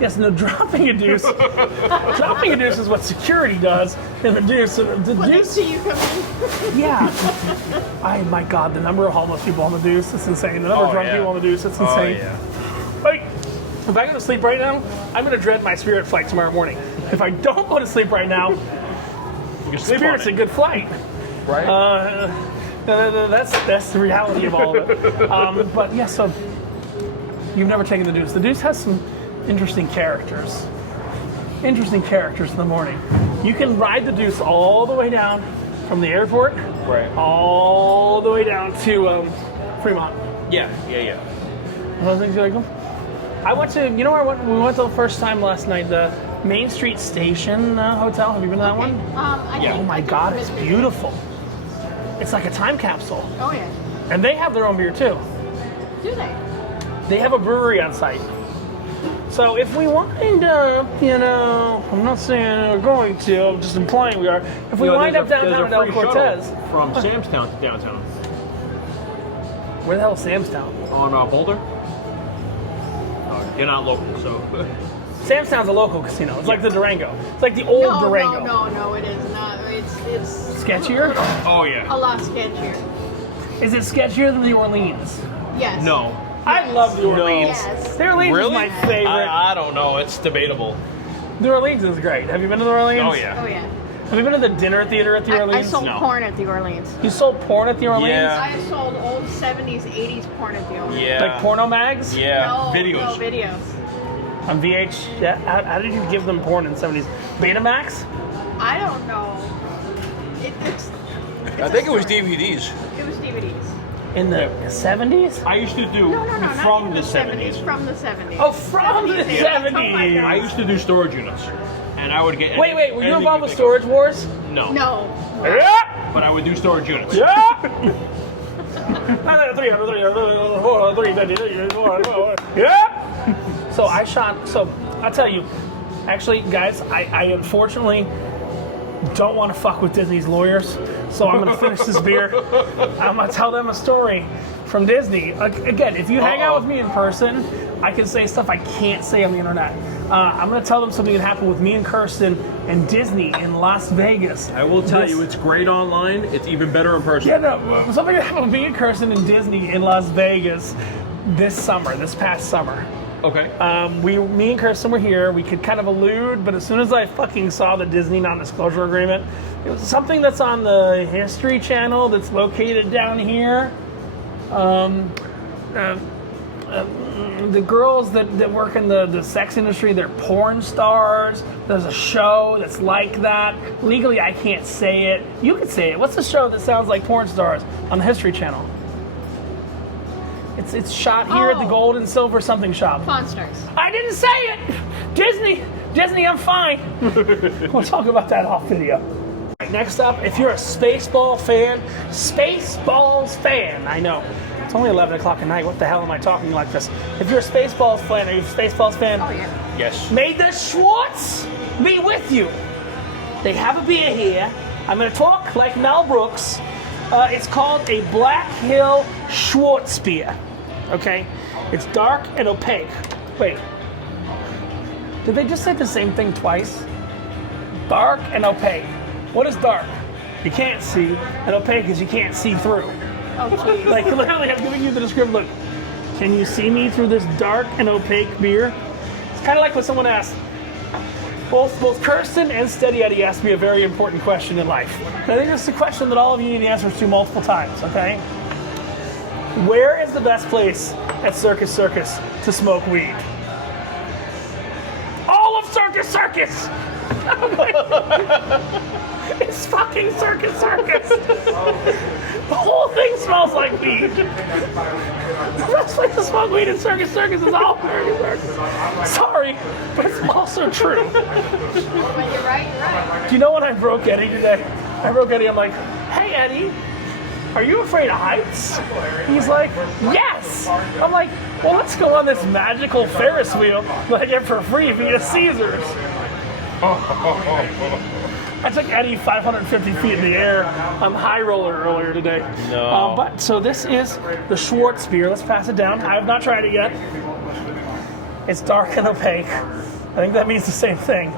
Yes, no, dropping a deuce. Dropping a deuce is what security does, and the deuce. The When they deuce. see you come in. Yeah. My God, the number of homeless people on the deuce, it's insane. The number of drunk people on the deuce, it's insane. Like, if I go to sleep right now, I'm going to dread my Spirit flight tomorrow morning. If I don't go to sleep right now, You can sleep Spirit's on a it. good flight. Right? That's the reality of all of it. But yeah, so you've never taken the deuce. The deuce has some interesting characters. Interesting characters in the morning. You can ride the deuce all the way down from the airport, Right. all the way down to Fremont. Yeah. One of the things you like them? I went to, you know where we went the first time last night, the Main Street Station Hotel. Have you been to that one? Oh my God, it's beautiful. It's like a time capsule. Oh yeah. And they have their own beer too. Do they? They have a brewery on site. So if we wind up, I'm not saying we're going to, I'm just implying we are. If we wind up downtown at El Cortez. From Samstown to downtown. Where the hell is Samstown? On Boulder? You're not local, so. Samstown's a local casino. It's like the Durango. It's like the old No, Durango. no, it is not. It's Sketchier? Oh yeah. a lot sketchier. Is it sketchier than the Orleans? Yes. No. I love the Orleans. Yes. The Orleans Really? is my favorite. I don't know. It's debatable. The Orleans is great. Have you been to the Orleans? Oh yeah. Oh yeah. Have you been to the dinner theater at the I Orleans? sold No. porn at the Orleans. You sold porn at the Orleans? Yeah. I sold old 70s, 80s porn at the Orleans. Yeah. Like porno mags? Yeah. No, Videos. No, videos. On VH? Yeah. How did you give them porn in the 70s? Betamax? I don't know. It's I think it was DVDs. It was DVDs. In the 70s? I used to do No, not from even the 70s. From the 70s. Oh, from the 70s. Oh my God. I used to do storage units, and I would get. Wait, were you anything involved with think Storage Wars? of. No. No. Yeah! But I would do storage units. Yeah! Yeah! So I'll tell you, actually, guys, I unfortunately don't want to fuck with Disney's lawyers, so I'm going to finish this beer. I'm going to tell them a story from Disney. Again, if you hang out with me in person, I can say stuff I can't say on the internet. I'm going to tell them something that happened with me and Kirsten and Disney in Las Vegas. I will tell you, it's great online. It's even better in person. Yeah, no, something that happened with me and Kirsten and Disney in Las Vegas this past summer. Okay. Me and Kirsten were here. We could kind of allude, but as soon as I fucking saw the Disney non-disclosure agreement, it was something that's on the History Channel that's located down here. The girls that work in the sex industry, they're porn stars. There's a show that's like that. Legally, I can't say it. You can say it. What's the show that sounds like porn stars on the History Channel? It's shot here at the Gold and Silver something shop. Pawn Stars. I didn't say it! Disney, I'm fine. We'll talk about that off video. Right, next up, if you're a Spaceballs fan, I know. It's only 11 o'clock at night. What the hell am I talking like this? If you're a Spaceballs fan, are you a Spaceballs fan? Oh yeah. Yes. May the Schwartz be with you. They have a beer here. I'm going to talk like Mel Brooks. It's called a Black Hill Schwartz beer. Okay? It's dark and opaque. Wait. Did they just say the same thing twice? Dark and opaque. What is dark? You can't see. And opaque is you can't see through. Oh jeez. Like, literally, I'm giving you the description. Look, can you see me through this dark and opaque beer? It's kind of like when someone asked, both Kirsten and Steady Eddie asked me a very important question in life. And I think this is a question that all of you need answers to multiple times, okay? Where is the best place at Circus Circus to smoke weed? All of Circus Circus! It's fucking Circus Circus! The whole thing smells like weed. The best place to smoke weed in Circus Circus is all Circus Circus. Sorry, but it's also true. But you're right. Do you know when I broke Eddie today? I broke Eddie, I'm like, hey Eddie, are you afraid of heights? He's like, yes! I'm like, well, let's go on this magical Ferris wheel that I get for free if you get Caesars. I took Eddie 550 feet in the air on high roller earlier today. No. But so this is the Schwartz beer. Let's pass it down. I have not tried it yet. It's dark and opaque. I think that means the same thing.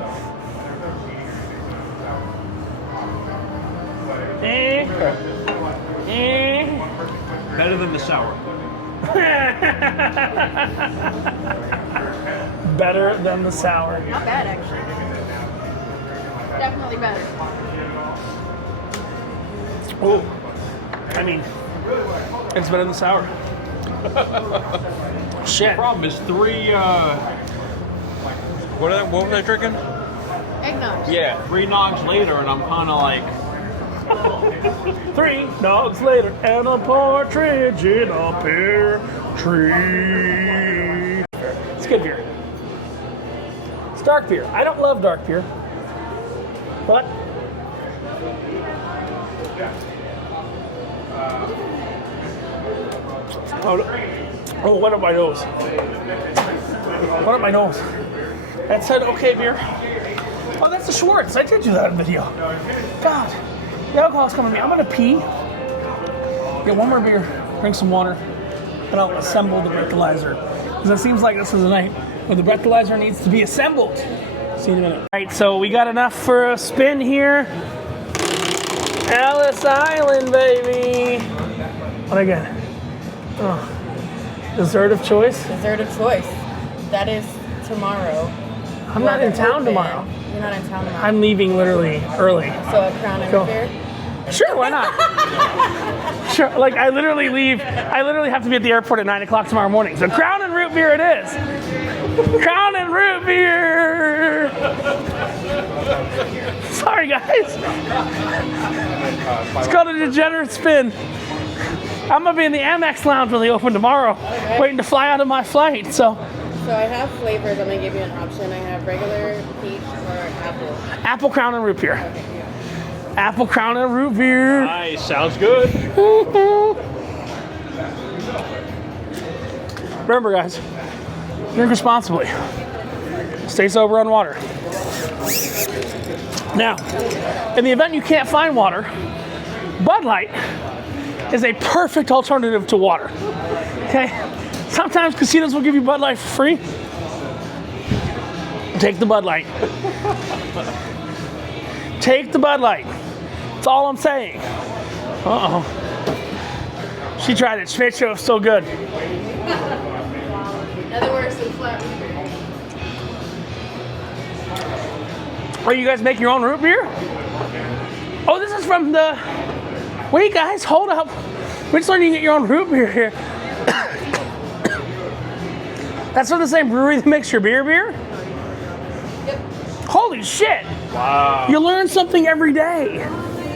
Better than the sour. Better than the sour. Not bad actually. Definitely better. Oh, I mean, it's better than the sour. Shit. The problem is what was I drinking? Eggnog. Yeah, 3 nogs later, and I'm kind of like, 3 dogs later, and a partridge in a pear tree. It's good beer. It's dark beer. I don't love dark beer, but oh, went up my nose. Went up my nose. That said, okay beer. Oh, that's the Schwartz. I did do that in video. God, the alcohol's coming to me. I'm gonna pee. Get one more beer, drink some water, then I'll assemble the breathalyzer Because it seems like this is a night where the breathalyzer needs to be assembled. See you in a minute. All right, so we got enough for a spin here. Ellis Island, baby. What again? Oh. Dessert of choice? Dessert of choice. That is tomorrow. I'm not in town tomorrow. You're not in town tomorrow. I'm leaving literally early. So a crown and a beer? Sure, why not? Sure, like I literally have to be at the airport at 9 o'clock tomorrow morning. So crown and root beer it is. Crown and root beer. Sorry guys. It's called a degenerate spin. I'm gonna be in the Amex lounge when they open tomorrow, waiting to fly out of my flight, so. So I have flavors. I'm gonna give you an option. I have regular, peach, or apple. Apple, crown, and root beer. Apple, crown, and root beer. Nice, sounds good. Remember, guys, drink responsibly. Stay sober on water. Now, in the event you can't find water, Bud Light is a perfect alternative to water. Okay? Sometimes casinos will give you Bud Light for free. Take the Bud Light. Take the Bud Light. That's all I'm saying. Uh-oh. She tried it. She made sure it was so good. Nothing worse than flat. Oh, you guys make your own root beer? Oh, this is from the... Wait, guys, hold up. We're just learning you get your own root beer here. That's from the same brewery that makes your beer? Yep. Holy shit! Wow. You learn something every day.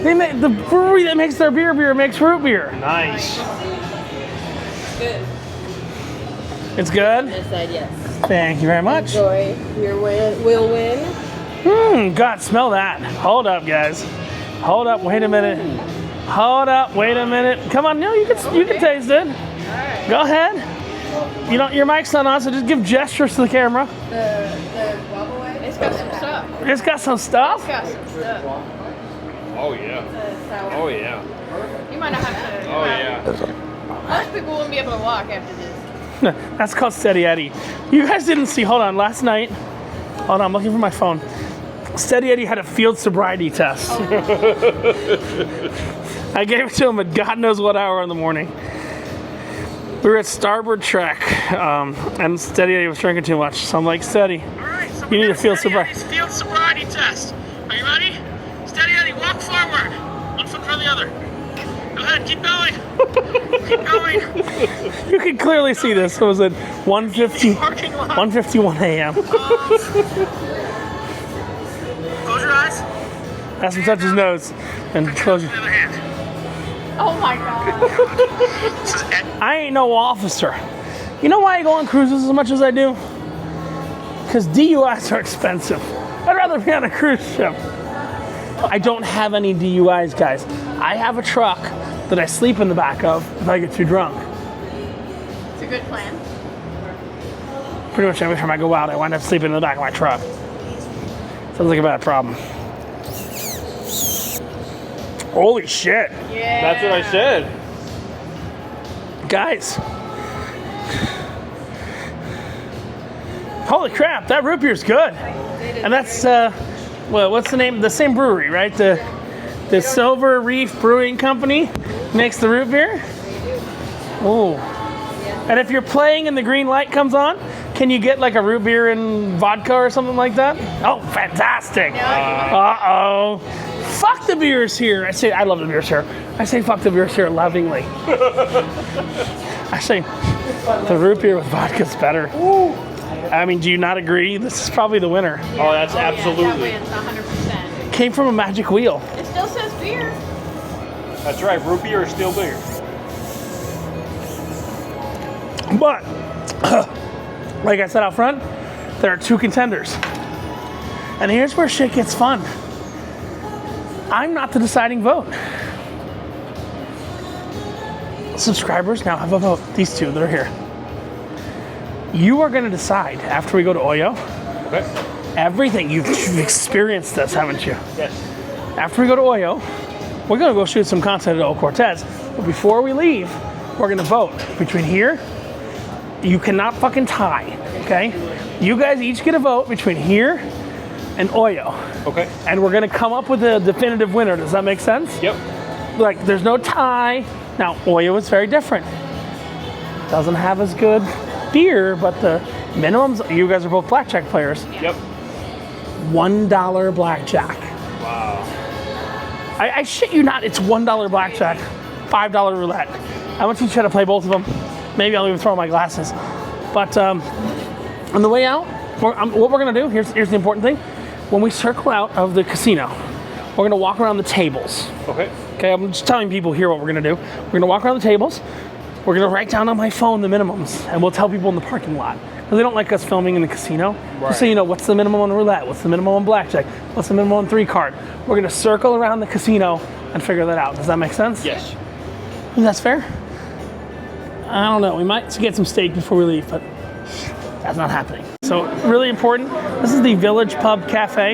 They make the brewery that makes their beer makes root beer. Nice. Good. It's good? This side, yes. Thank you very much. Enjoy. Your will win. God, smell that. Hold up, guys. Hold up, wait a minute. Hold up, wait a minute. Come on, no, you can taste it. Alright. Go ahead. You don't, your mic's not on, so just give gestures to the camera. The wobble way? It's got some stuff. It's got some stuff? It's got some stuff. Oh yeah. Oh yeah. You might not have to. Oh yeah. Most people wouldn't be able to walk after this. That's called Steady Eddie. You guys didn't see, hold on, last night, hold on, I'm looking for my phone. Steady Eddie had a field sobriety test. I gave it to him at God knows what hour in the morning. We were at Starboard Trek, and Steady Eddie was drinking too much. So I'm like, Steady, you need a field sobriety. Field sobriety test. Are you ready? Steady Eddie, walk forward. One foot for the other. Go ahead, keep going. Keep going. You can clearly see this. It was at 1:50, Parking lot. 1:51 a.m. Close your eyes. Ask him to touch his nose and close your... The other hand. Oh my god. This is Ed. I ain't no officer. You know why I go on cruises as much as I do? Because DUIs are expensive. I'd rather be on a cruise ship. I don't have any DUIs, guys. I have a truck that I sleep in the back of if I get too drunk. It's a good plan. Pretty much every time I go out, I wind up sleeping in the back of my truck. Sounds like a bad problem. Holy shit. Yeah. That's what I said. Guys. Holy crap, that root beer's good. And that's, well, what's the name? The same brewery, right? The Silver Reef Brewing Company makes the root beer. Oh. And if you're playing and the green light comes on, can you get like a root beer and vodka or something like that? Oh, fantastic. Uh-oh. Fuck the beers here. I love the beers here. I say fuck the beers here lovingly. I say the root beer with vodka's better. I mean, do you not agree? This is probably the winner. Oh, that's absolutely. Yeah, that wins 100%. Came from a magic wheel. It still says beer. That's right. Root beer is still beer. But, like I said out front, there are two contenders. And here's where shit gets fun. I'm not the deciding vote. Subscribers now have a vote. These two that are here. You are going to decide after we go to OYO. Okay. Everything. You've experienced this, haven't you? Yes. After we go to OYO, we're going to go shoot some content at Old Cortez. But before we leave, we're going to vote between here you cannot fucking tie, okay? You guys each get a vote between here and OYO. Okay. And we're gonna come up with a definitive winner. Does that make sense? Yep. Like, there's no tie. Now, OYO is very different. Doesn't have as good beer, but the minimums, you guys are both blackjack players. Yep. $1 blackjack. Wow. I shit you not, it's $1 blackjack, $5 roulette. I want you to try to play both of them. Maybe I'll even throw my glasses. But on the way out, what we're gonna do, here's the important thing. When we circle out of the casino, we're gonna walk around the tables. Okay. Okay, I'm just telling people here what we're gonna do. We're gonna walk around the tables. We're gonna write down on my phone the minimums, and we'll tell people in the parking lot. Because they don't like us filming in the casino. Right. Just so you know, what's the minimum on roulette? What's the minimum on blackjack? What's the minimum on 3-card? We're gonna circle around the casino and figure that out. Does that make sense? Yes. Think that's fair? I don't know. We might get some steak before we leave, but that's not happening. So really important, this is the Village Pub Cafe.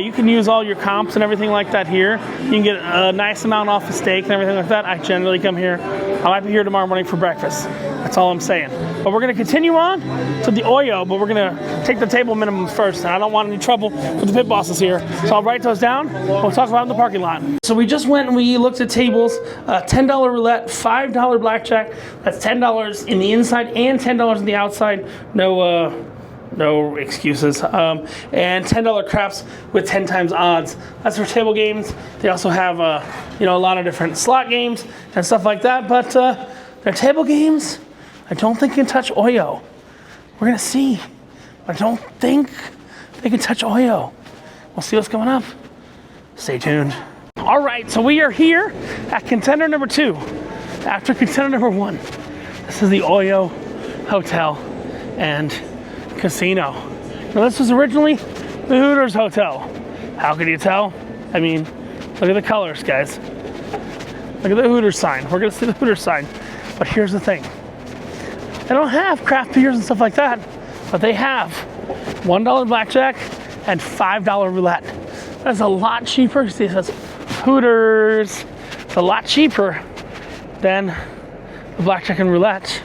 You can use all your comps and everything like that here. You can get a nice amount off of steak and everything like that. I generally come here. I might be here tomorrow morning for breakfast. That's all I'm saying. But we're gonna continue on to the OYO, but we're gonna take the table minimums first. And I don't want any trouble with the pit bosses here. So I'll write those down. We'll talk about it in the parking lot. So we just went and we looked at tables. $10 roulette, $5 blackjack. That's $10 in the inside and $10 in the outside. No excuses. And $10 craps with 10 times odds. That's for table games. They also have a lot of different slot games and stuff like that. But their table games, I don't think can touch OYO. We're gonna see. I don't think they can touch OYO. We'll see what's coming up. Stay tuned. All right, so we are here at contender number 2 after contender number 1. This is the OYO Hotel and Casino. Now this was originally the Hooters Hotel. How could you tell? I mean, look at the colors, guys. Look at the Hooters sign. We're gonna see the Hooters sign. But here's the thing. They don't have craft beers and stuff like that, but they have $1 blackjack and $5 roulette. That's a lot cheaper. You see it says Hooters. It's a lot cheaper than the blackjack and roulette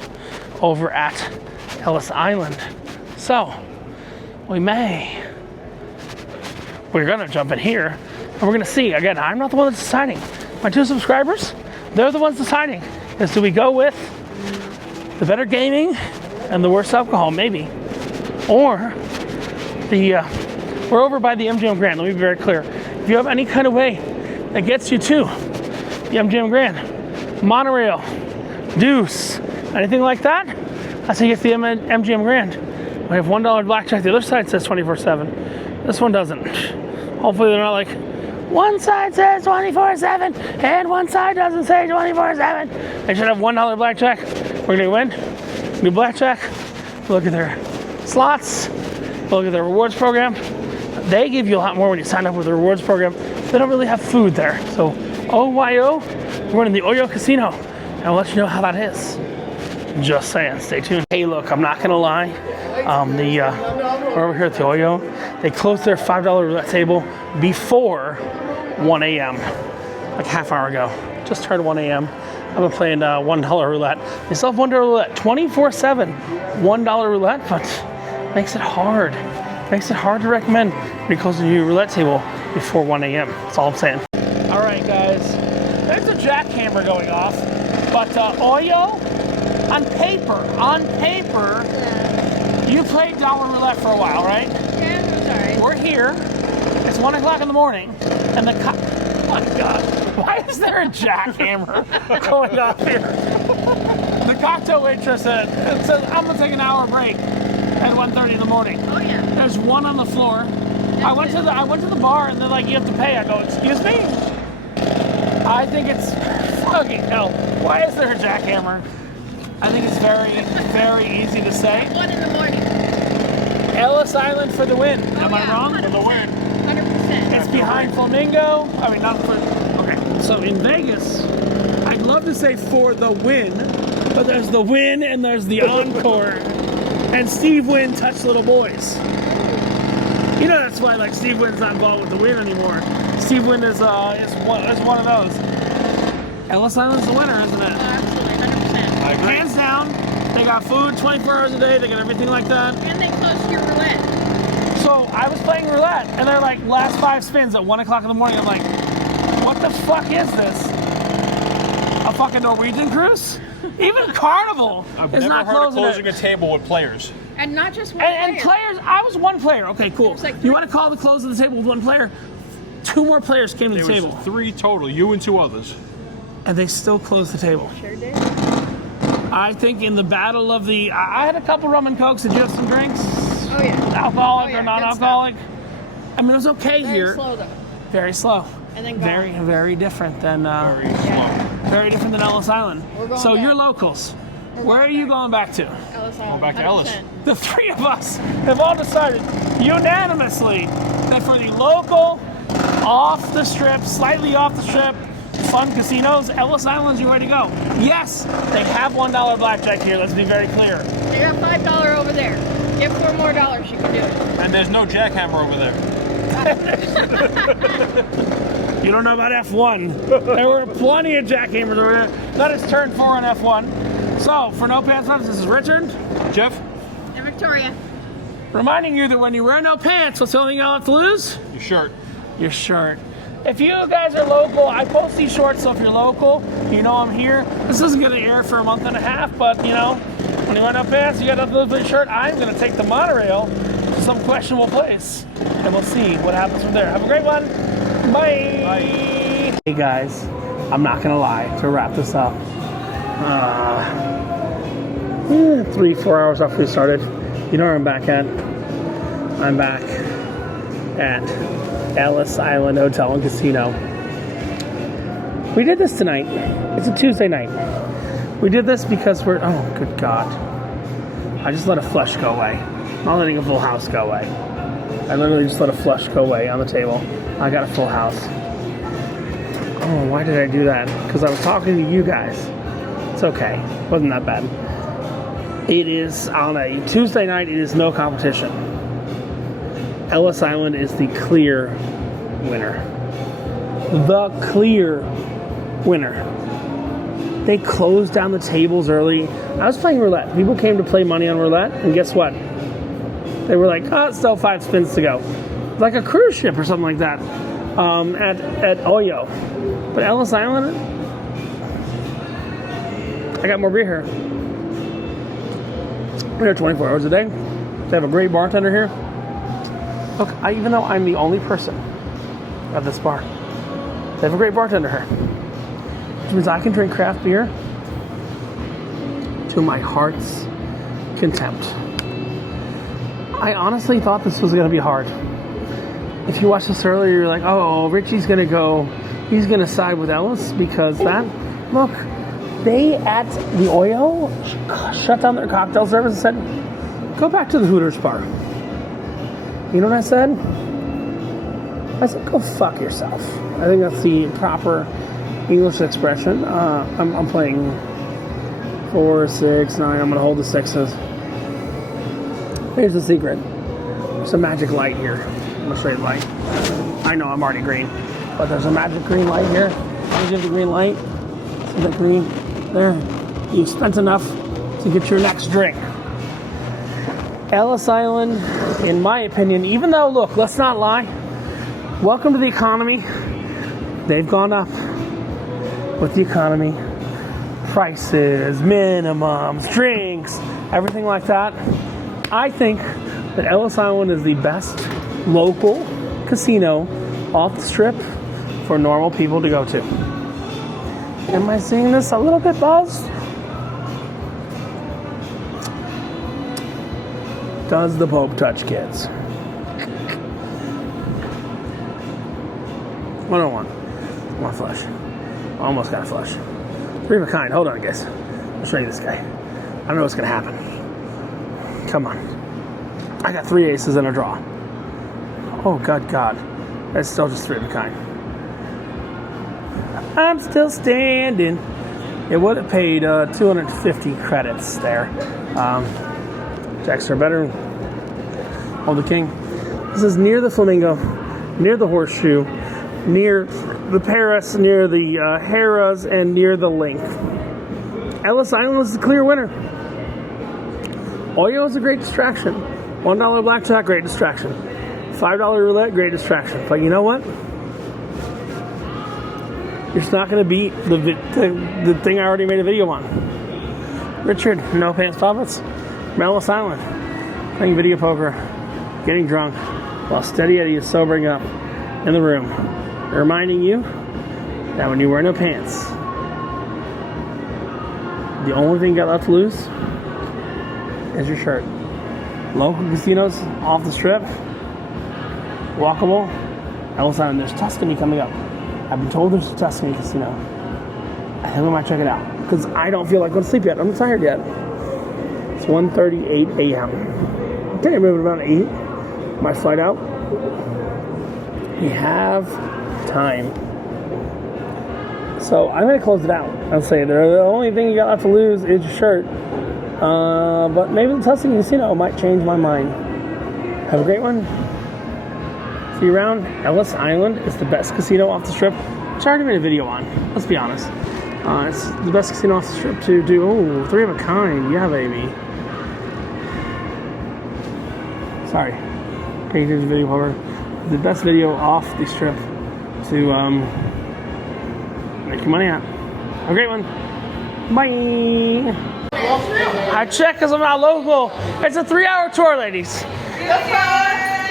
over at Ellis Island. So, we're gonna jump in here and we're gonna see. Again, I'm not the one that's deciding. My 2 subscribers, they're the ones deciding. Is do we go with the better gaming and the worse alcohol, maybe, or we're over by the MGM Grand. Let me be very clear. If you have any kind of way that gets you to the MGM Grand, monorail, Deuce, anything like that, that's how you get to the MGM Grand. We have $1 blackjack. The other side says 24/7. This one doesn't. Hopefully they're not like, one side says 24/7 and one side doesn't say 24/7. They should have $1 blackjack. We're gonna win. New blackjack. Look at their slots. Look at their rewards program. They give you a lot more when you sign up with the rewards program. They don't really have food there. So OYO, we're in the OYO Casino. And I'll let you know how that is. Just saying, stay tuned. Hey, look, I'm not gonna lie. We're over here at the OYO. They closed their $5 roulette table before 1 a.m. like half hour ago. Just turned 1 a.m. I've been playing $1 roulette. They still have $1 roulette, 24/7 $1 roulette, but makes it hard. Makes it hard to recommend when you close a new roulette table before 1 a.m. That's all I'm saying. All right, guys. There's a jackhammer going off, but OYO, on paper, you played dollar roulette for a while, right? Yeah, I'm sorry. We're here. It's 1 o'clock in the morning, and oh my God, why is there a jackhammer going off here? The cocktail waitress says, I'm gonna take an hour break at 1:30 in the morning. Oh yeah. There's one on the floor. I went to the bar and they're like, you have to pay. I go, excuse me? I think it's fucking hell. Why is there a jackhammer? I think it's very, very easy to say. 1 in the morning. Ellis Island for the win. Am I yeah. wrong? For the win. 100%. It's behind Flamingo. I mean, not for. Okay. So in Vegas, I'd love to say for the win, but there's the win and there's the encore. And Steve Wynn touched little boys. You know that's why like Steve Wynn's not involved with the win anymore. Steve Wynn is one of those. Ellis Island's the winner, isn't it? Absolutely, 100%. Hands down, They got food 24 hours a day. They got everything like that. And they close your roulette. So I was playing roulette, and they're like, last 5 spins at 1 o'clock in the morning. I'm like, what the fuck is this? A fucking Norwegian cruise? Even Carnival I've is never not heard of closing closing a table with players. And not just one And player. players, I was 1 player. Okay, cool. There's like You 3. want to call the close of the table with 1 player? 2 more players came to the There was table, 3 total, you and 2 others. and they still closed the table. Sure did. I think in the battle of the, I had a couple rum and cokes. Did you have some drinks? Oh yeah. Alcoholic Oh, yeah, or good non-alcoholic? I mean, it was okay Very here. slow though. Very slow. And then Very, gone. very different than Very Yeah. very different than Ellis Island. We're going So back. you're locals. We're Where are going you back. going back to? Ellis Island. back to Ellis. 100%. The 3 of us have all decided unanimously that for the local, off the strip, slightly off the strip, fun casinos, Ellis Island's your way to go. Yes, they have $1 blackjack here. Let's be very clear. They got $5 over there. Get $4 more, you can do it. And there's no jackhammer over there. You don't know about F1. There were plenty of jackhammers over there. That is turn 4 on F1. So, for No Pants Pubs, this is Richard. Jeff, And Victoria. Reminding you that when you wear no pants, what's the only thing you'll have to lose? your shirt. Your shirt. If you guys are local, I post these shorts, so if you're local, you know I'm here. This isn't going to air for a month and a half, but, you know, when you wear no pants, you got nothing to lose but your shirt. I'm going to take the monorail to some questionable place, and we'll see what happens from there. Have a great one. Bye. Bye. Hey, guys. I'm not going to lie to wrap this up. 3-4 hours after we started. You know where I'm back at? I'm back at Ellis Island Hotel and Casino. We did this tonight. It's a Tuesday night. We did this because we're, oh, good God. I just let a flush go away. I'm not letting a full house go away. I literally just let a flush go away on the table. I got a full house. Oh, why did I do that? Because I was talking to you guys. It's okay. Wasn't that bad. It is on a Tuesday night. It is no competition. Ellis Island is the clear winner. The clear winner. They closed down the tables early. I was playing roulette. People came to play money on roulette, and guess what? They were like, oh, it's still 5 spins to go. Like a cruise ship or something like that at OYO. But Ellis Island, I got more beer here. We're here 24 hours a day. They have a great bartender here. Look, even though I'm the only person at this bar, they have a great bartender here. Which means I can drink craft beer to my heart's contempt. I honestly thought this was going to be hard. If you watched this earlier, you're like, oh, Richie's going to go, he's going to side with Ellis because that. Look, they at the OYO shut down their cocktail service and said, go back to the Hooters bar. You know what I said? I said, go fuck yourself. I think that's the proper English expression. I'm playing 4, 6, 9. I'm going to hold the 6s. Here's the secret. There's a magic light here. I'm going to show you the light. I know I'm already green, but there's a magic green light here. I'll give the green light. See that green? There. You've spent enough to get your next drink. Ellis Island, in my opinion, even though, look, let's not lie. Welcome to the economy. They've gone up with the economy. Prices, minimums, drinks, everything like that. I think that Ellis Island is the best local casino off the strip for normal people to go to. Am I seeing this a little bit buzzed? Does the Pope touch kids? 101. One flush. Almost got a flush. 3 of a kind. Hold on, guys. I'll show you this guy. I don't know what's going to happen. Come on. I got 3 aces and a draw. Oh, God. That's still just 3 of a kind. I'm still standing. It would have paid 250 credits there. Jacks are better. Hold the king. This is near the Flamingo, near the Horseshoe, near the Paris, near the Harrah's, and near the Link. Ellis Island is the clear winner. OYO is a great distraction. $1 blackjack, great distraction. $5 roulette, great distraction. But you know what? It's not going to beat the thing I already made a video on. Richard, No Pants Profits, from Ellis Island, playing video poker, getting drunk, while Steady Eddie is sobering up in the room, reminding you that when you wear no pants, the only thing you got left to lose is your shirt. Local casinos off the strip, walkable, Ellis Island. There's Tuscany coming up. I've been told there's a Tuscany casino. I think I might check it out because I don't feel like going to sleep yet. I'm not tired yet. It's 1:38 a.m. Okay, moving around 8. My flight out. We have time. So I'm going to close it out. I'll say the only thing you got left to lose is your shirt. But maybe the Tuscany Casino might change my mind. Have a great one. See you around. Ellis Island is the best casino off the strip, which I already made a video on. Let's be honest. It's the best casino off the strip to do. Oh, 3 of a kind. Yeah, baby. Sorry. Pay attention to the video cover. The best video off the strip to make your money out. Have a great one. Bye. I check because I'm not local. It's a 3-hour tour, ladies.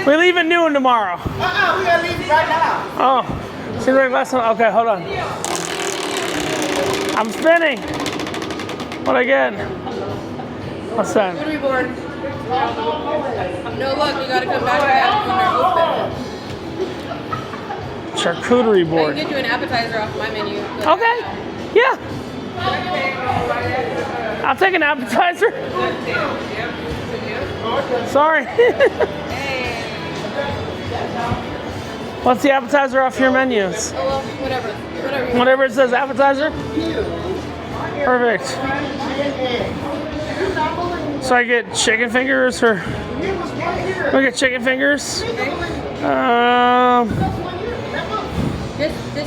We leave at noon tomorrow. We gotta leave right now. Oh, seems like last time. Okay, hold on. I'm spinning. What again? What's that? Charcuterie board. No luck, you gotta come back when they're open. Charcuterie I board. can get you an appetizer off my menu. Okay. Yeah. I'll take an appetizer. Sorry. What's the appetizer off your menus? Oh, well, whatever. Whatever it says appetizer? Perfect. So I get chicken fingers or... I get chicken fingers. Just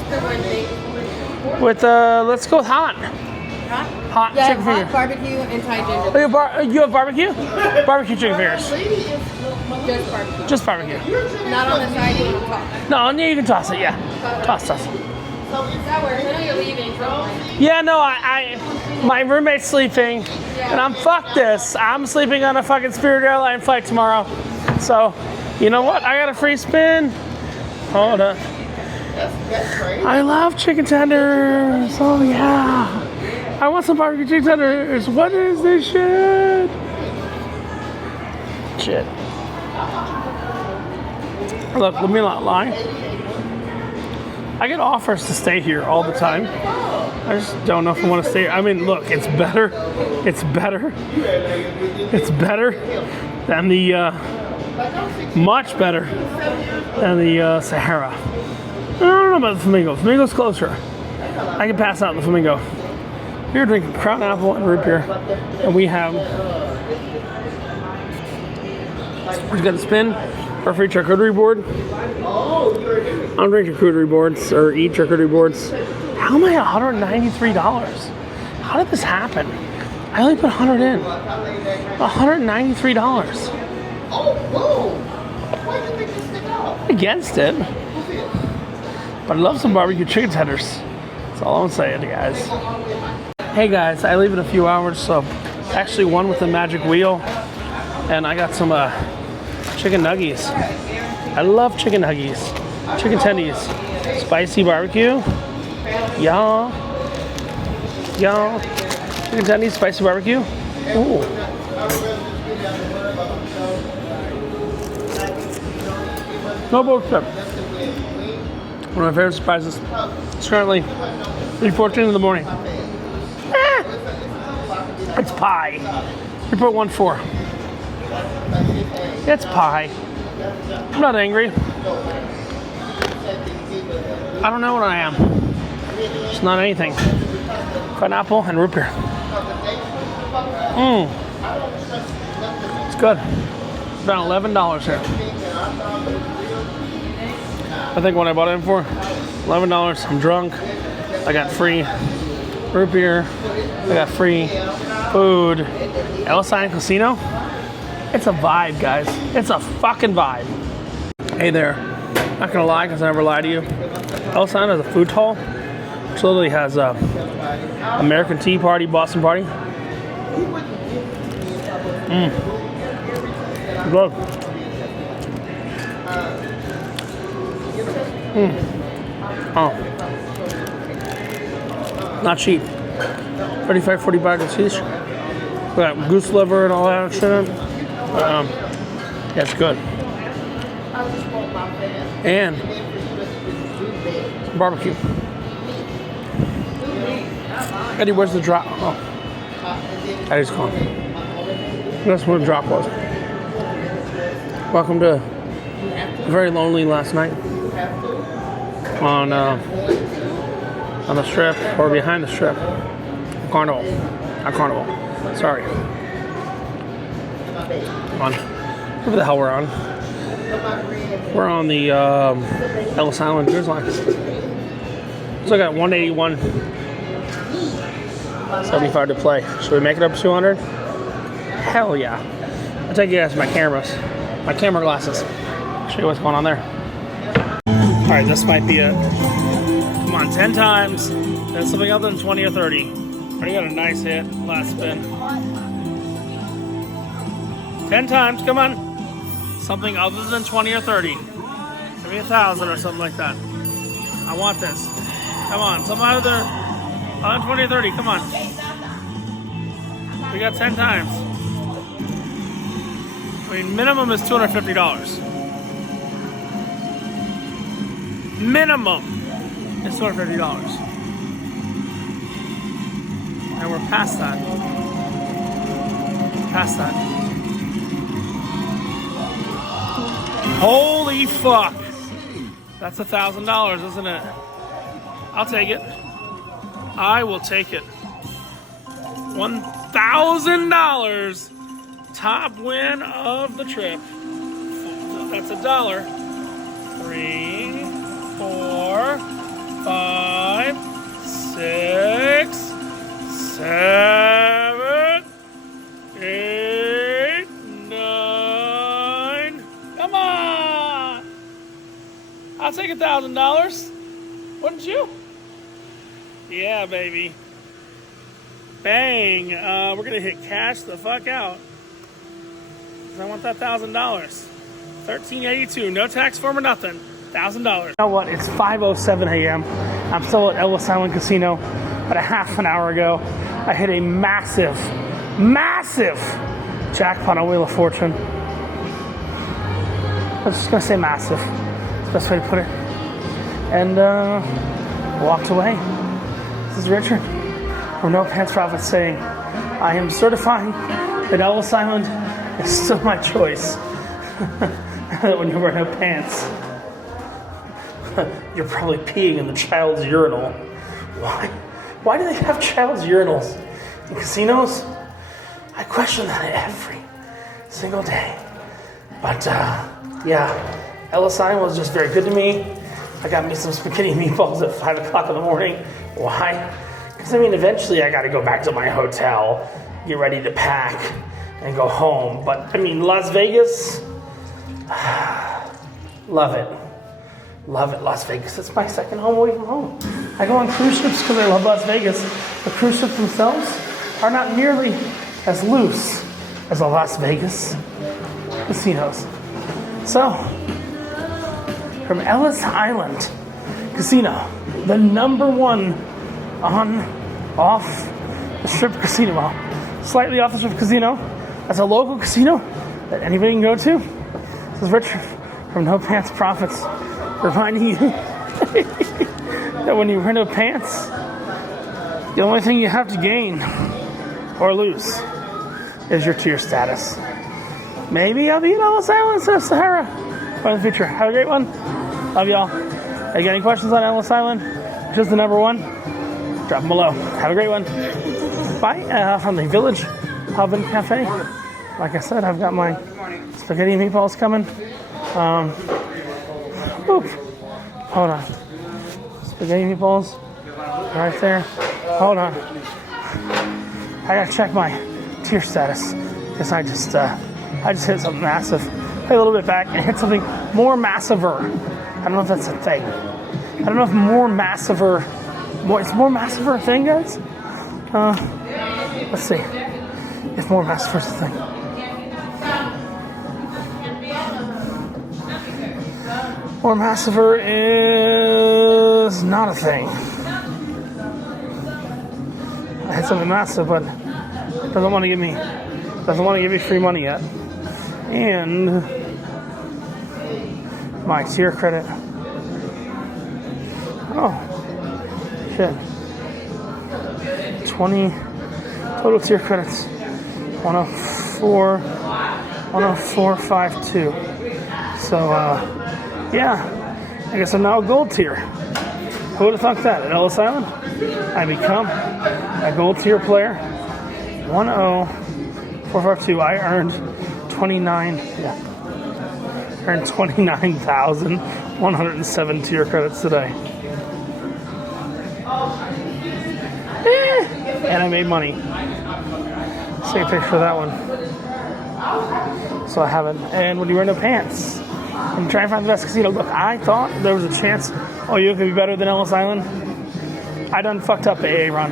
the one thing. With, let's go with hot. Hot? Hot Yeah, chicken hot fingers. barbecue and Thai ginger. Oh, you have barbecue? Barbecue chicken fingers. Just barbecue. Just barbecue. Not on the side, you want to top. No, you can toss it, yeah. Toss. That works. I know you're leaving, so... Yeah, no, my roommate's sleeping, and fuck this. I'm sleeping on a fucking Spirit Airline flight tomorrow. So, you know what? I got a free spin. Hold on. I love chicken tenders. Oh, yeah. I want some barbecue chicken tenders. What is this shit? Shit. Look, let me not lie. I get offers to stay here all the time. I just don't know if I want to stay here. I mean, look, it's better. It's better. It's better than the, much better than the Sahara. I don't know about the Flamingo. Flamingo's closer. I can pass out the Flamingo. We're drinking Crown Apple and root beer. And we have... We just got to spin our free charcuterie board. I don't drink charcuterie boards or eat charcuterie boards. How am I at $193? How did this happen? I only put 100 in. $193. Oh, whoa! Why do you think this stick out? Against it. But I love some barbecue chicken tenders. That's all I'm saying, guys. Hey guys, I leave in a few hours, so actually one with the magic wheel. And I got some chicken nuggies. I love chicken nuggies. Chicken tendies. Spicy barbecue. Y'all. Chicken tendies, spicy barbecue. Ooh. No bullshit. One of my favorite surprises. It's currently 3:14 in the morning. It's pie. 3.14. It's pie. I'm not angry. I don't know what I am. It's not anything. Pineapple and root beer. It's good. About $11 here. I think what I bought it in for, $11. I'm drunk. I got free root beer. I got free food. Ellis Island Casino. It's a vibe, guys. It's a fucking vibe. Hey there. Not gonna lie, because I never lie to you. Ellis Island has a food hall, which literally has American Tea Party, Boston Party. Good. Oh. Not cheap. 35, 40 bucks each. We got goose liver and all that shit. Yeah, it's good. And barbecue. Eddie, where's the drop? Oh. Eddie's gone. That's where the drop was. Welcome to very lonely last night on the strip, or behind the strip. Carnival. Not Carnival. Sorry. On. Whatever the hell we're on. We're on the Ellis Island cruise line. So I got 181. 75 to play. Should we make it up to 200? Hell yeah. I'll take you guys my cameras. My camera glasses. Show you what's going on there. Alright, this might be it. Come on, 10 times. Then something other than 20 or 30. Already got a nice hit. Last spin. 10 times, come on. Something other than 20 or 30. Maybe 1,000 or something like that. I want this. Come on, something other than 20 or 30, come on. We got 10 times. I mean, minimum is $250. Minimum is $250. And we're past that. Past that. Holy fuck! That's $1,000, isn't it? I'll take it. I will take it. $1,000 top win of the trip. That's $1. 3, 4, 5, 6, 7, 8, 9. Come on! I'll take $1,000. Wouldn't you? Yeah, baby. Bang. We're gonna hit cash the fuck out. I want that $1,000. $1,382. No tax form or nothing. $1,000. You know what? It's 5:07 a.m. I'm still at Ellis Island Casino. About a half an hour ago, I hit a massive jackpot on Wheel of Fortune. I was just gonna say massive. That's the best way to put it. And walked away. This is Richard from No Pants Profits saying, I am certifying that Ellis Island is still my choice. That when you wear no pants, you're probably peeing in the child's urinal. Why? Why do they have child's urinals in casinos? I question that every single day. But yeah, Ellis Island was just very good to me. I got me some spaghetti and meatballs at 5 o'clock in the morning. Why? Because I mean, eventually I got to go back to my hotel, get ready to pack, and go home. But I mean, Las Vegas, love it. Love it, Las Vegas. It's my second home away from home. I go on cruise ships because I love Las Vegas. The cruise ships themselves are not nearly as loose as the Las Vegas casinos. So, from Ellis Island Casino, the #1 off the strip casino, well, slightly off the strip casino, as a local casino that anybody can go to. This is Richard from No Pants Profits, reminding you that when you wear no pants, the only thing you have to gain or lose is your tier status. Maybe I'll be in Ellis Island instead of Sahara in the future. Have a great one. Love y'all. If you got any questions on Ellis Island, which is the #1, drop them below. Have a great one. Bye. From the Village Pub and Cafe. Like I said, I've got my spaghetti and meatballs coming. Hold on. Spaghetti meatballs. Right there. Hold on. I gotta check my tier status. Because I just I just hit something massive. Play a little bit back and hit something more massiver. I don't know if that's a thing. I don't know if it's more massiver a thing, guys? Let's see. If more massiver is a thing. More massiver is not a thing. I hit something massive, but it doesn't want to give me free money yet. And my tier credit. Oh, shit. 20 total tier credits. 104.52. So, yeah, I guess I'm now a gold tier. Who would have thought that? At Ellis Island, I become a gold tier player. 104.52. I earned 29,107 tier credits today. And I made money. Let's take a picture of that one. So I haven't. And when you wear no pants, and try and find the best casino. Look, I thought there was a chance OYO could be better than Ellis Island. I done fucked up AA, Ron.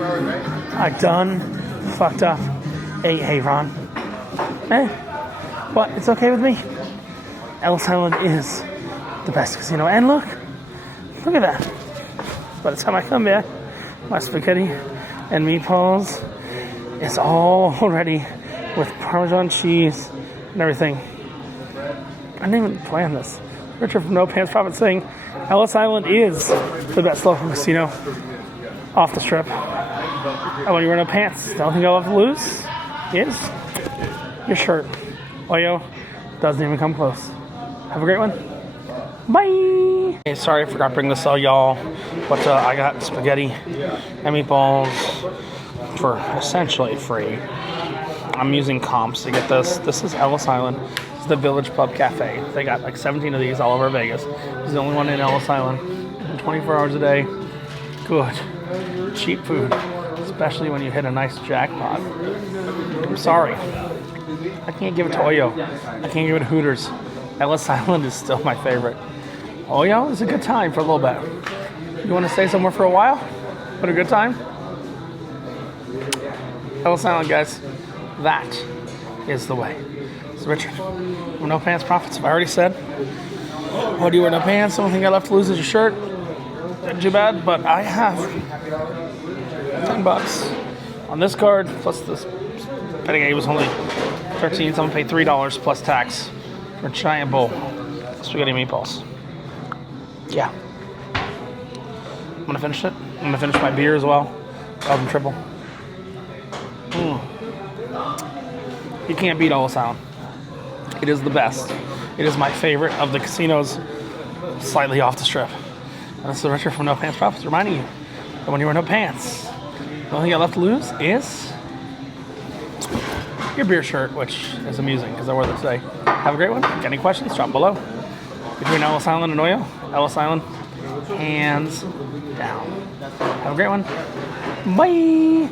But it's okay with me. Ellis Island is the best casino. And look at that. By the time I come back, my spaghetti and meatballs is all ready with Parmesan cheese and everything. I didn't even plan this. Richard from No Pants Profit saying Ellis Island is the best local casino off the strip. And when you wear no pants, the only thing I'll have to lose is your shirt. OYO doesn't even come close. Have a great one. Bye. Hey, sorry I forgot to bring this all y'all, but I got spaghetti and meatballs for essentially free. I'm using comps to get this. This is Ellis Island. This is the Village Pub Cafe. They got like 17 of these all over Vegas. This is the only one in Ellis Island. 24 hours a day. Good. Cheap food. Especially when you hit a nice jackpot. I'm sorry. I can't give it to OYO. I can't give it to Hooters. Ellis Island is still my favorite. OYO is a good time for a little bit. You want to stay somewhere for a while? But a good time? Ellis Island, guys. That is the way. It's Richard. No Pants Profits. I've already said. What do you wear no pants? The only thing I left to lose is your shirt. Not too bad, but I have $10 on this card plus this. Betting it was only $13, so I'm gonna pay $3 plus tax for a giant bowl of spaghetti meatballs. Yeah. I'm gonna finish it. I'm gonna finish my beer as well. Double and triple. You can't beat Ellis Island. It is the best. It is my favorite of the casinos slightly off the strip. And this is Richard from No Pants Profits reminding you that when you wear no pants, the only thing I left to lose is your beer shirt, which is amusing because I wore this today. Have a great one. Any questions? Drop below. Between Ellis Island and OYO, Ellis Island, hands down. Have a great one. Bye.